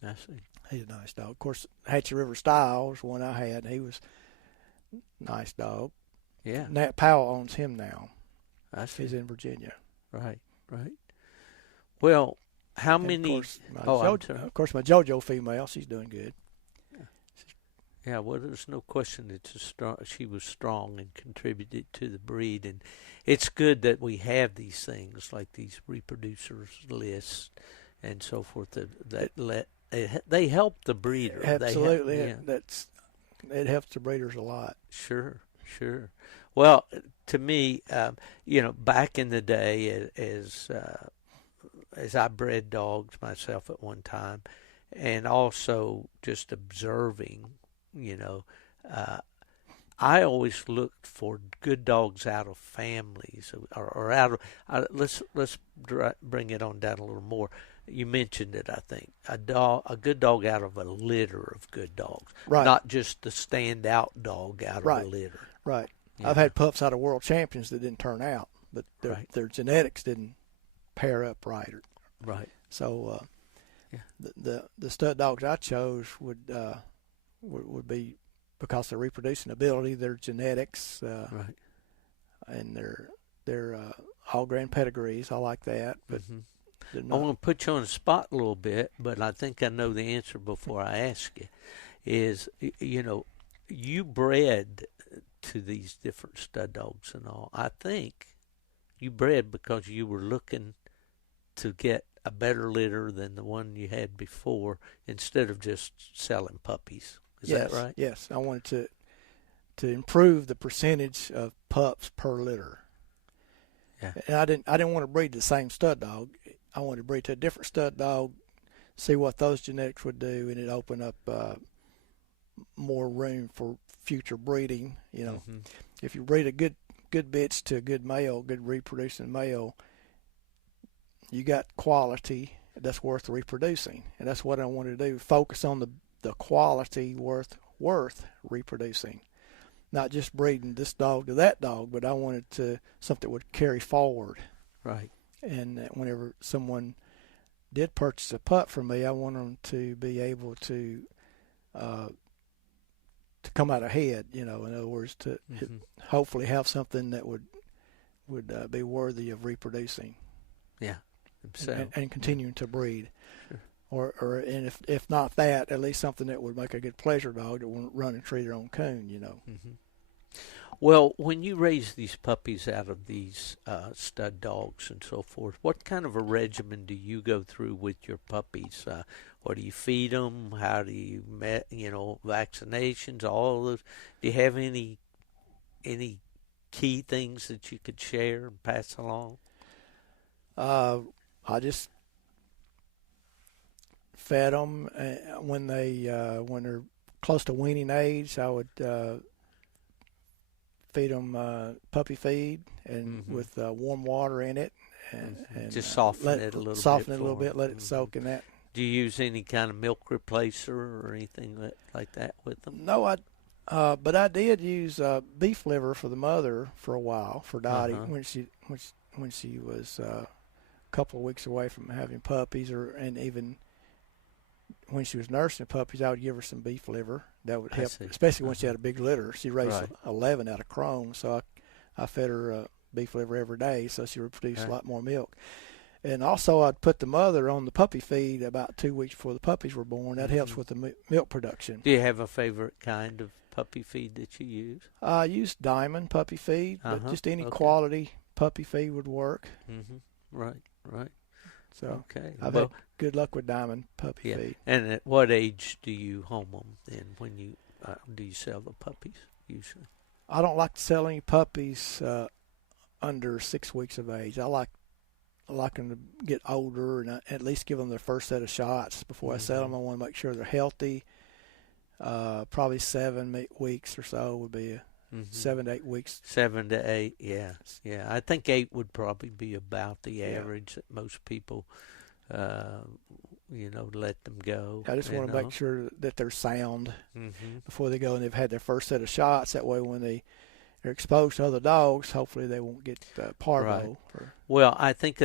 I see. He's a nice dog. Of course, Hatchie River Styles, one I had, he was a nice dog. Yeah. Nat Powell owns him now. I see. He's in Virginia. Right. Well, how many? Of course, my JoJo female, she's doing good. Yeah, well, there's no question that she was strong and contributed to the breed. And it's good that we have these things like these reproducers lists and so forth they help the breeder. Absolutely. It helps the breeders a lot. Sure. Well, to me, back in the day, as I bred dogs myself at one time, and also just observing, I always looked for good dogs out of families, or out of. Let's bring it on down a little more. You mentioned it, I think. A good dog out of a litter of good dogs, right? Not just the standout dog out of a litter. Right. Yeah. I've had pups out of world champions that didn't turn out, but their genetics didn't pair up right. Right. So the stud dogs I chose would be because of their reproducing ability, their genetics, and their all grand pedigrees. I like that, but I'm going to put you on the spot a little bit, but I think I know the answer before I ask you. Is you bred to these different stud dogs and all. I think you bred because you were looking to get a better litter than the one you had before, instead of just selling puppies. Is that right? Yes, I wanted to improve the percentage of pups per litter. Yeah. And I didn't want to breed the same stud dog. I wanted to breed to a different stud dog, see what those genetics would do, and it opened up more room for future breeding. If you breed a good bitch to a good male, good reproducing male, you got quality that's worth reproducing, and that's what I wanted to do. Focus on the quality worth reproducing, not just breeding this dog to that dog, but I wanted to something that would carry forward. Right. And whenever someone did purchase a pup from me, I want them to be able to come out ahead. In other words, to hopefully have something that would be worthy of reproducing. Yeah. So, and continuing to breed. Sure. And if not that, at least something that would make a good pleasure dog that will run and tree their own coon. Well, when you raise these puppies out of these stud dogs and so forth, what kind of a regimen do you go through with your puppies? What do you feed them? How do you, vaccinations, all of those? Do you have any key things that you could share and pass along? I just fed them when they're close to weaning age. I would feed them puppy feed and with warm water in it, and just soften it a little bit. Soften it a little bit. Let it soak in that. Do you use any kind of milk replacer or anything like that with them? No, but I did use beef liver for the mother for a while for Dottie when she was a couple of weeks away from having puppies, and even when she was nursing puppies, I would give her some beef liver. That would help, especially when she had a big litter. She raised 11 out of Chrome, so I fed her beef liver every day, so she would produce a lot more milk. And also, I'd put the mother on the puppy feed about 2 weeks before the puppies were born. That helps with the milk production. Do you have a favorite kind of puppy feed that you use? I use Diamond puppy feed, but just any quality puppy feed would work. Right. So I've had good luck with Diamond puppy feed. And at what age do you home them? And when you do you sell the puppies usually? I don't like to sell any puppies under 6 weeks of age. I like them to get older and at least give them their first set of shots before I sell them. I want to make sure they're healthy. Probably 7 weeks or so would be 7 to 8 weeks. 7 to 8, yeah. I think 8 would probably be about the average that most people, let them go. I just want to make sure that they're sound before they go and they've had their first set of shots. That way, when they're exposed to other dogs, hopefully they won't get parvo. Right. Well, I think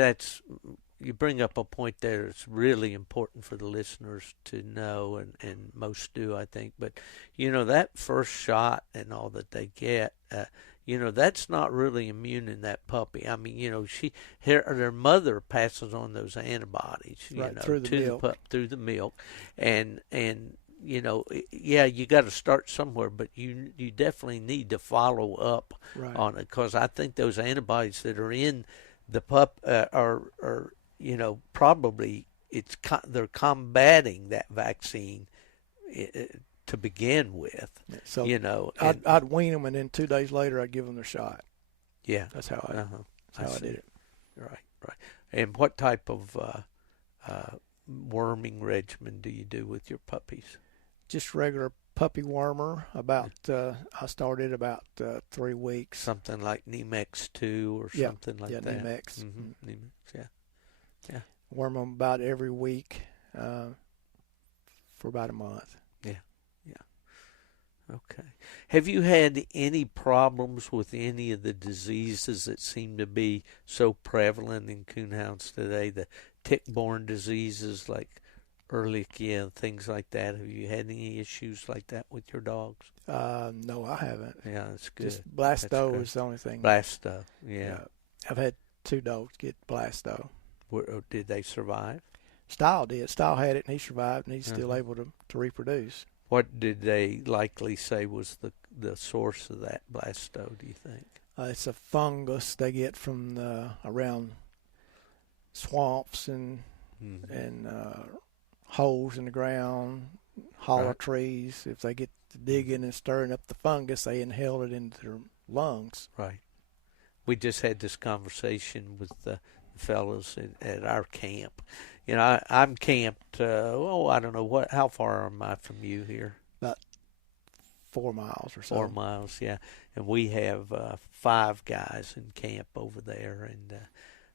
you bring up a point there that's really important for the listeners to know, and most do, I think. But, that first shot and all that they get, that's not really immune in that puppy. I mean, their mother passes on those antibodies, through the milk. And you got to start somewhere, but you definitely need to follow up on it, because I think those antibodies that are in the pup are probably they're combating that vaccine to begin with. So I'd wean them, and then 2 days later I'd give them their shot. Yeah, that's how I did it. Right. And what type of worming regimen do you do with your puppies? Just regular puppy wormer. I started about 3 weeks. Something like Nemex 2 or something like that. Nemex. Nemex, yeah. Worm them about every week for about a month. Yeah. Okay. Have you had any problems with any of the diseases that seem to be so prevalent in coonhounds today? The tick-borne diseases like Ehrlichia and things like that. Have you had any issues like that with your dogs? No, I haven't. Yeah, that's good. Just blasto is the only thing. Blasto, yeah. I've had 2 dogs get blasto. Did they survive? Style did. Style had it, and he survived, and he's still able to reproduce. What did they likely say was the source of that blasto, do you think? It's a fungus they get from around swamps and holes in the ground, hollow trees. If they get to digging and stirring up the fungus, they inhale it into their lungs. Right. We just had this conversation with the fellows at our camp. I'm camped, I don't know, how far am I from you here? About 4 miles or so. 4 miles, yeah. And we have 5 guys in camp over there, and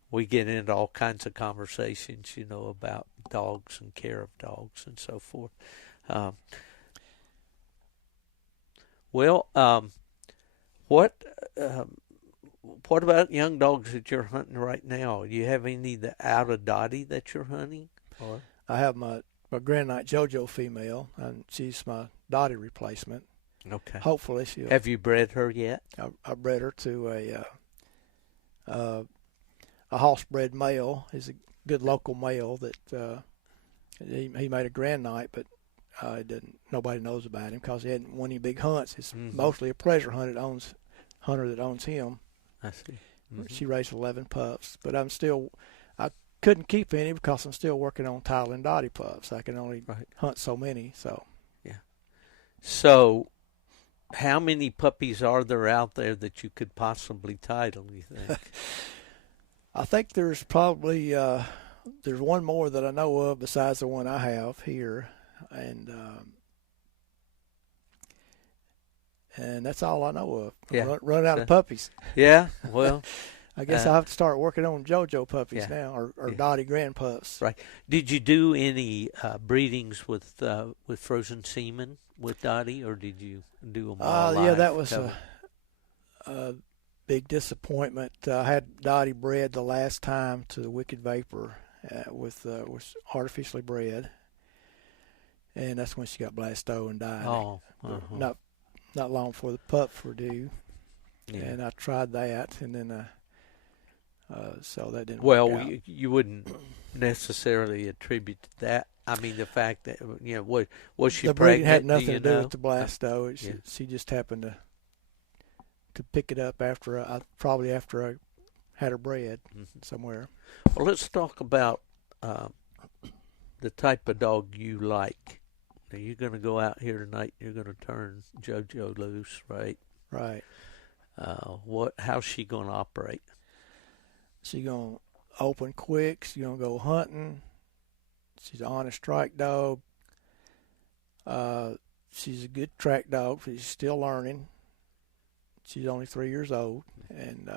we get into all kinds of conversations, about dogs and care of dogs and so forth. What about young dogs that you're hunting right now? Do you have any out of Dottie that you're hunting? Or? I have my Grand Nite JoJo female, and she's my Dottie replacement. Okay. Hopefully she'll. Have you bred her yet? I bred her to a house-bred male. He's a good local male that he made a Grand Nite, but nobody knows about him because he hadn't won any big hunts. It's mostly a pleasure hunter that owns him. I see. She raised 11 pups, but I couldn't keep any because I'm still working on titling Dottie pups. I can only hunt so many. So how many puppies are there out there that you could possibly title, you think? I think there's probably there's one more that I know of besides the one I have here, and that's all I know of. Yeah. Run out of puppies. Yeah, well, I guess I'll have to start working on JoJo puppies now, or Dottie grand pups. Right. Did you do any breedings with frozen semen with Dottie, or did you do them all live? Yeah, that was a big disappointment. I had Dottie bred the last time to the Wicked Vapor was artificially bred, and that's when she got blasto and died. Oh, not long before the pups were due. Yeah. And I tried that, and then So that didn't well, work out. you wouldn't necessarily attribute that. I mean, the fact that, was she the pregnant? breeding had nothing do you to do know? with the Blasto. She just happened to pick it up probably after I had her bred somewhere. Well, let's talk about the type of dog you like. Now, you're going to go out here tonight. You're going to turn JoJo loose, right? Right. How's she going to operate? She's going to open quick. She's going to go hunting. She's an honest strike dog. She's a good track dog. She's still learning. She's only 3 years old. And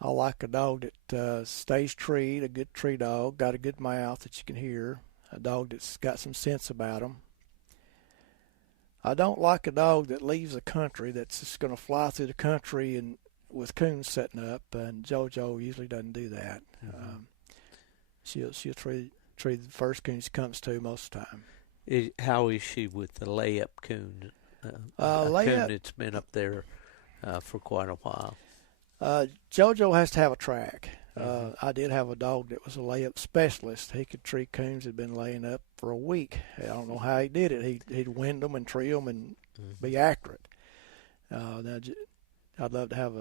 I like a dog that stays treed, a good tree dog, got a good mouth that you can hear, a dog that's got some sense about him. I don't like a dog that leaves the country, that's just going to fly through the country and with coons setting up, and JoJo usually doesn't do that. She'll treat the first coon she comes to most of the time. How is she with the layup coon? Layup, coon that's been up there for quite a while. JoJo has to have a track. I did have a dog that was a layup specialist. He could tree coons that had been laying up for a week. I don't know how he did it. He'd wind them and tree them and be accurate. Now, I'd love to have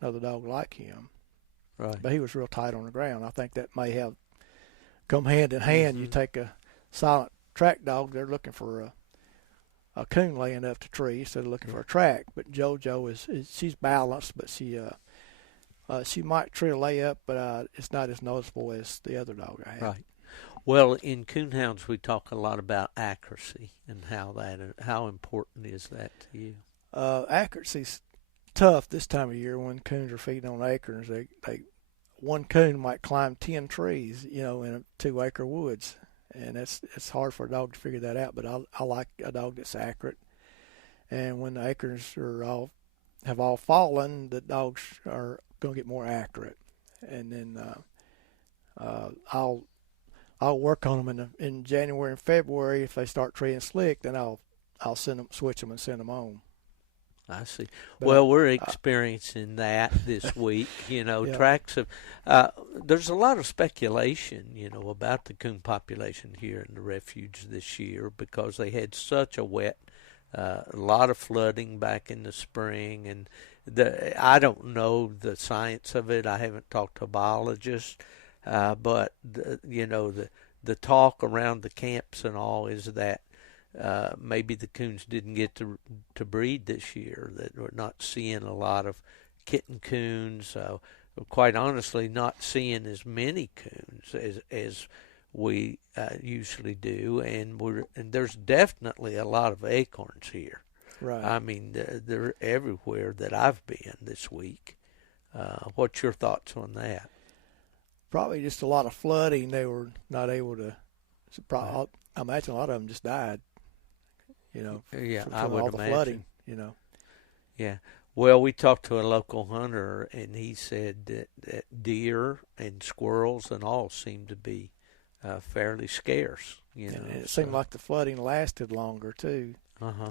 another dog like him. Right. But he was real tight on the ground. I think that may have come hand in hand. You take a silent track dog, they're looking for a coon laying up to tree instead of looking for a track. But JoJo she's balanced, but she might tree a layup, but it's not as noticeable as the other dog I have. Right. Well, in coonhounds we talk a lot about accuracy and how important is that to you? Accuracy's tough this time of year when coons are feeding on acorns. One coon might climb 10 trees, in a 2-acre woods, and it's hard for a dog to figure that out. But I like a dog that's accurate, and when the acorns have all fallen, the dogs are going to get more accurate, and then I'll work on them in January and February. If they start treeing slick, then I'll switch them and send them home. I see. Well, we're experiencing that this week. Tracks of there's a lot of speculation, about the coon population here in the refuge this year because they had such a wet, a lot of flooding back in the spring, and I don't know the science of it. I haven't talked to a biologist, but the talk around the camps and all is that maybe the coons didn't get to breed this year, that we're not seeing a lot of kitten coons, quite honestly not seeing as many coons as we usually do, and there's definitely a lot of acorns here. Right. I mean, they're everywhere that I've been this week. What's your thoughts on that? Probably just a lot of flooding. They were not able to. I imagine a lot of them just died. Yeah, from I would all the imagine. flooding. Yeah. Well, we talked to a local hunter, and he said that deer and squirrels and all seem to be fairly scarce. And it seemed like the flooding lasted longer too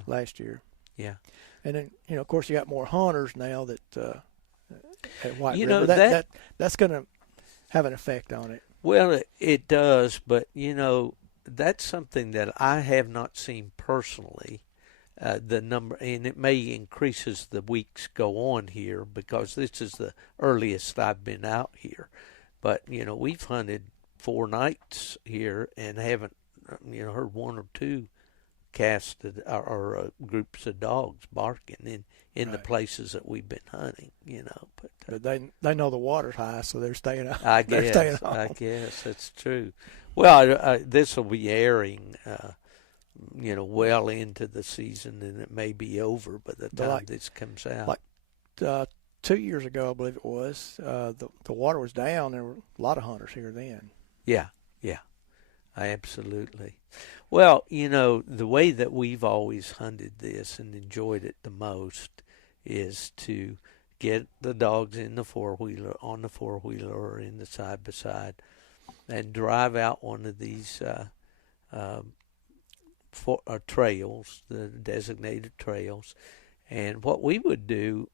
last year. Yeah. And then of course you got more hunters now that at White You River. know, That's going to have an effect on it. Well, it does, but that's something that I have not seen personally. The number, and it may increase as the weeks go on here because this is the earliest I've been out here. But we've hunted 4 nights here and haven't heard 1 or 2 casted or groups of dogs barking in the places that we've been hunting. But they know the water's high, so they're staying out. I guess that's true. Well, this will be airing, well into the season, and it may be over by the time this comes out. Like 2 years ago, I believe it was, the water was down. There were a lot of hunters here then. Yeah, absolutely. Well, the way that we've always hunted this and enjoyed it the most is to get the dogs in the four-wheeler, on the four-wheeler or in the side-by-side, and drive out one of these trails, the designated trails. And what we would do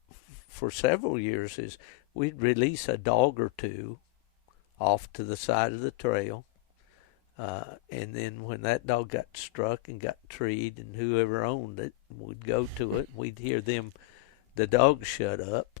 for several years is we'd release a dog or two off to the side of the trail. And then when that dog got struck and got treed, and whoever owned it would go to it, we'd hear the dogs shut up,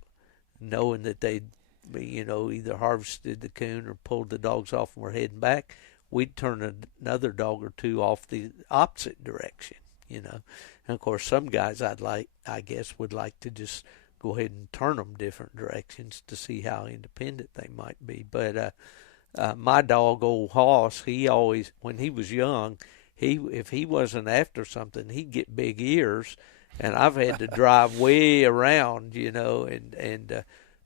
knowing that they'd be, either harvested the coon or pulled the dogs off and were heading back. We'd turn another dog or two off the opposite direction, And of course, some guys I guess would like to just go ahead and turn them different directions to see how independent they might be. But my dog, old Hoss, he always, when he was young, if he wasn't after something, he'd get big ears, and I've had to drive way around, and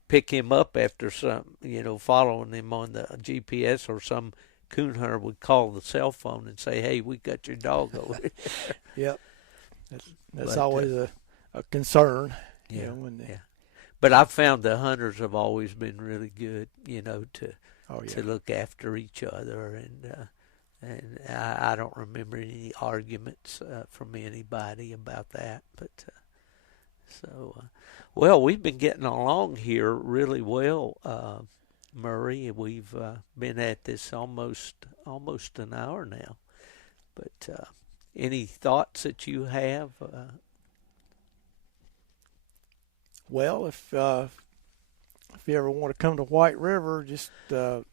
pick him up after some, following him on the GPS, or some coon hunter would call the cell phone and say, "Hey, we got your dog over here." Yep, that's always a concern. Yeah, But I've found the hunters have always been really good, to look after each other, and I don't remember any arguments from anybody about that. But well, we've been getting along here really well, Murray. We've been at this almost an hour now. But any thoughts that you have? Well, if you ever want to come to White River, just don't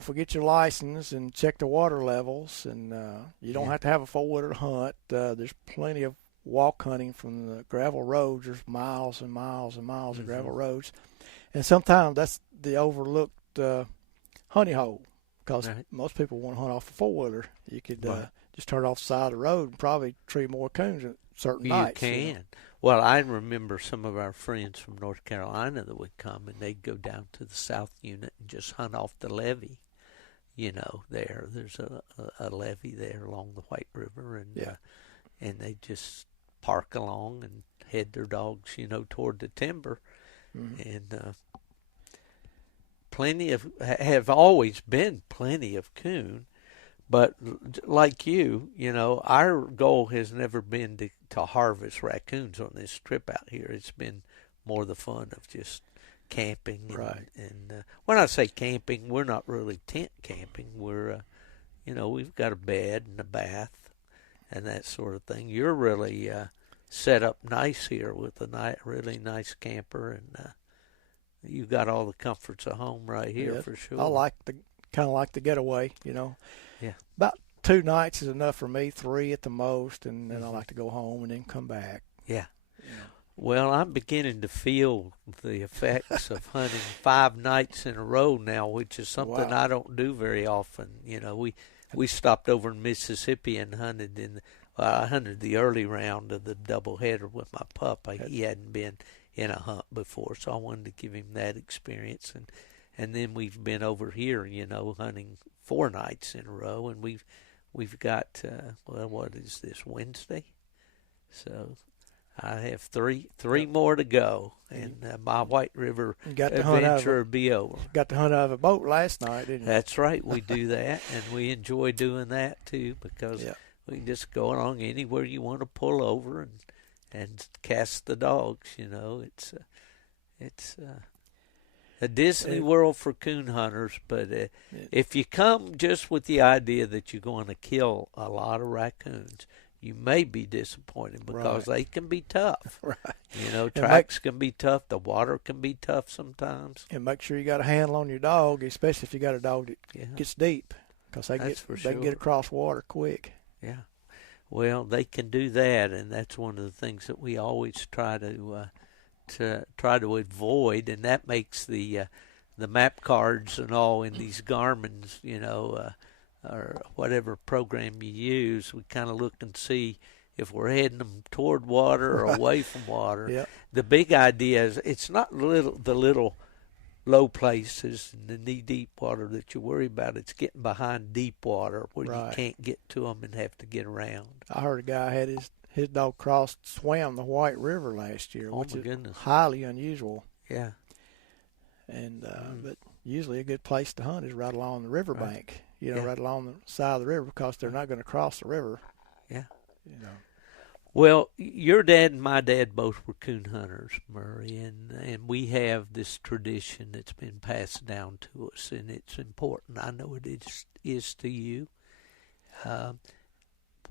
forget your license and check the water levels. And you don't have to have a four-wheeler to hunt. There's plenty of walk hunting from the gravel roads. There's miles and miles and miles of gravel roads. And sometimes that's the overlooked honey hole, because most people want to hunt off a four-wheeler. You could just turn off the side of the road and probably tree more coons at certain nights. You can. Well, I remember some of our friends from North Carolina that would come, and they'd go down to the South Unit and just hunt off the levee. There's a levee there along the White River, and they just park along and head their dogs, toward the timber. And have always been plenty of coon. But like you, our goal has never been to harvest raccoons on this trip out here. It's been more the fun of just camping. And when I say camping, we're not really tent camping. We're, we've got a bed and a bath and that sort of thing. You're really set up nice here with a really nice camper, and you got all the comforts of home right here for sure. I kind of like the getaway, Yeah. About 2 nights is enough for me, 3 at the most, and then I like to go home and then come back. Yeah. Well, I'm beginning to feel the effects of hunting 5 nights in a row now, which is something I don't do very often. We stopped over in Mississippi and hunted I hunted the early round of the doubleheader with my pup. He hadn't been in a hunt before, so I wanted to give him that experience. And then we've been over here, hunting 4 nights in a row, and we've got what is this, Wednesday? So I have three more to go, and my White River adventure will be over. Got to hunt out of a boat last night, didn't you? That's right, we do that, and we enjoy doing that too, because we can just go along anywhere you want to pull over and cast the dogs. It's a Disney World for coon hunters, but if you come just with the idea that you're going to kill a lot of raccoons, you may be disappointed, because they can be tough. Right. Tracks can be tough. The water can be tough sometimes. And make sure you got a handle on your dog, especially if you got a dog that gets deep, because they can get across water quick. Yeah. Well, they can do that, and that's one of the things that we always try to avoid, and that makes the map cards and all in these Garmin's, or whatever program you use, we kind of look and see if we're heading them toward water or away from water. Yep. The big idea is it's not the little low places in the knee-deep water that you worry about. It's getting behind deep water where you can't get to them and have to get around. I heard a guy had his dog swam the White River last year, which is highly unusual. Yeah. And but usually a good place to hunt is right along the riverbank. Right along the side of the river, because they're not going to cross the river. Yeah. Well, your dad and my dad both were coon hunters, Murray, and we have this tradition that's been passed down to us, and it's important. I know it is to you.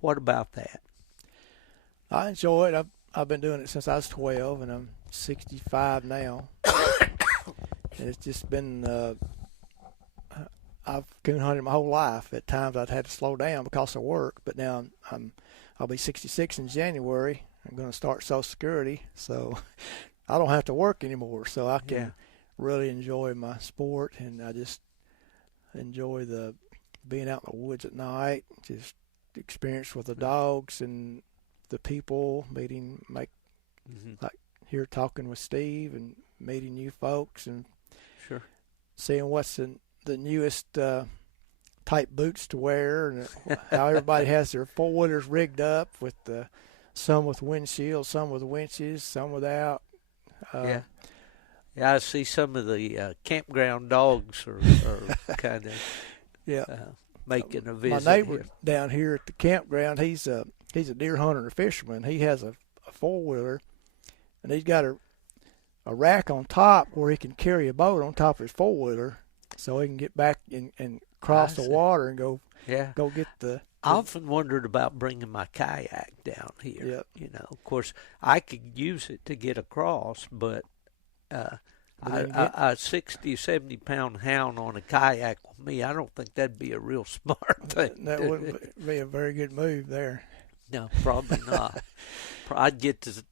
What about that? I enjoy it. I've been doing it since I was 12, and I'm 65 now. It's just been I've coon hunted my whole life. At times I've had to slow down because of work, but now I'll be 66 in January. I'm going to start Social Security, so I don't have to work anymore. So I can really enjoy my sport, and I just enjoy the being out in the woods at night, just experience with the dogs and the people, meeting, like here talking with Steve and meeting new folks and seeing what's the newest type boots to wear, and how everybody has their four-wheelers rigged up with some with windshields, some with winches, some without. Yeah, I see some of the campground dogs are kind of making a visit. My neighbor down here at the campground, he's a deer hunter and a fisherman. He has a four-wheeler, and he's got a rack on top where he can carry a boat on top of his four-wheeler, so he can get back and cross the water and go get the. I often wondered about bringing my kayak down here. Yep. You know, of course, I could use it to get across, but a 60, 70-pound hound on a kayak with me, I don't think that'd be a real smart thing. That wouldn't be a very good move there. No, probably not. I'd get to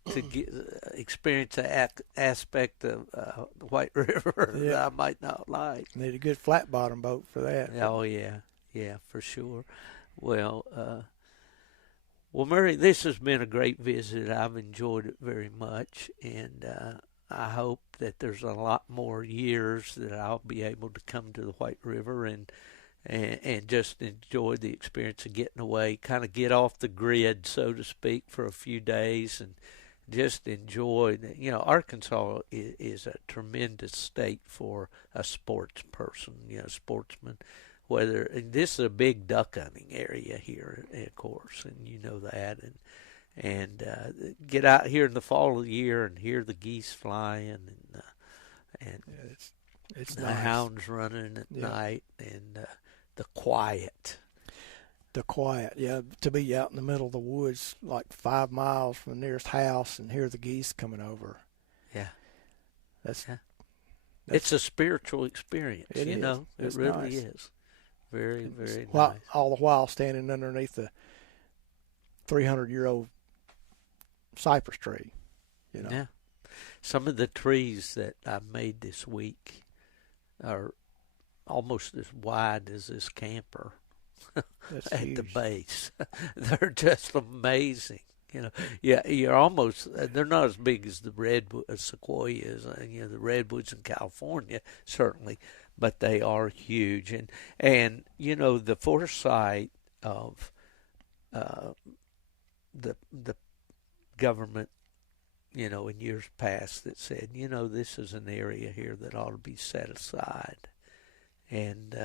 experience the aspect of the White River that I might not like. Need a good flat bottom boat for that. Oh yeah, for sure. Well, Murray, this has been a great visit. I've enjoyed it very much, and I hope that there's a lot more years that I'll be able to come to the White River and just enjoy the experience of getting away, kind of get off the grid, so to speak, for a few days and just enjoy. You know, Arkansas is a tremendous state for a sports person, sportsman. And this is a big duck hunting area here, of course, and you know that. And get out here in the fall of the year and hear the geese flying and it's the nice. hounds running at night and the quiet. The quiet, to be out in the middle of the woods, like 5 miles from the nearest house, and hear the geese coming over. Yeah, that's it's a spiritual experience. It is. It really is. Very, very nice. Nice. All the while standing underneath the 300-year-old cypress tree. Yeah. Some of the trees that I made this week are almost as wide as this camper at huge. The base. They're just amazing. You're almost, they're not as big as the sequoias, the redwoods in California, certainly, but they are huge. And the foresight of the government, in years past that said, this is an area here that ought to be set aside. And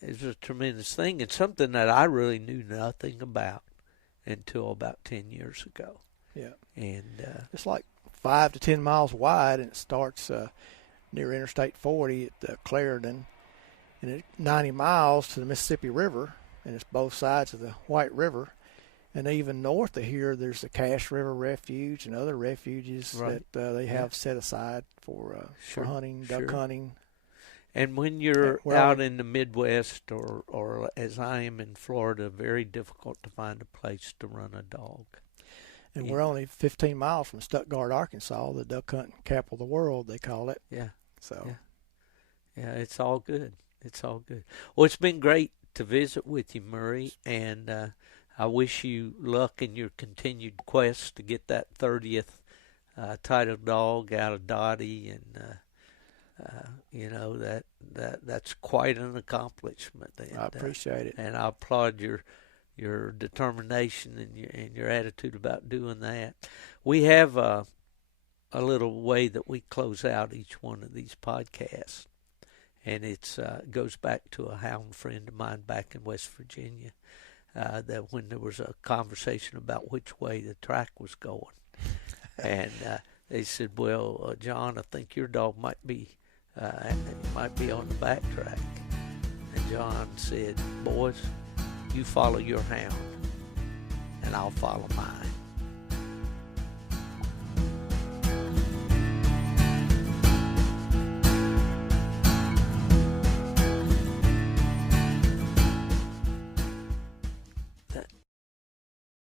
it's a tremendous thing, and something that I really knew nothing about until about 10 years ago. Yeah. And it's like 5 to 10 miles wide, and it starts near Interstate 40 at Clarendon, and it's 90 miles to the Mississippi River, and it's both sides of the White River. And even north of here, there's the Cache River Refuge and other refuges that they have set aside for hunting, duck hunting. And when you're out in the Midwest or as I am in Florida, very difficult to find a place to run a dog. And we're only 15 miles from Stuttgart, Arkansas, the duck hunting capital of the world, they call it. Yeah. So. Yeah, it's all good. It's all good. Well, it's been great to visit with you, Murray, and I wish you luck in your continued quest to get that 30th title dog out of Dottie, and that's quite an accomplishment. And, I appreciate it, and I applaud your determination and your attitude about doing that. We have a little way that we close out each one of these podcasts, and it goes back to a hound friend of mine back in West Virginia. that when there was a conversation about which way the track was going. And they said, well, John, I think your dog might be on the back track. And John said, boys, you follow your hound, and I'll follow mine.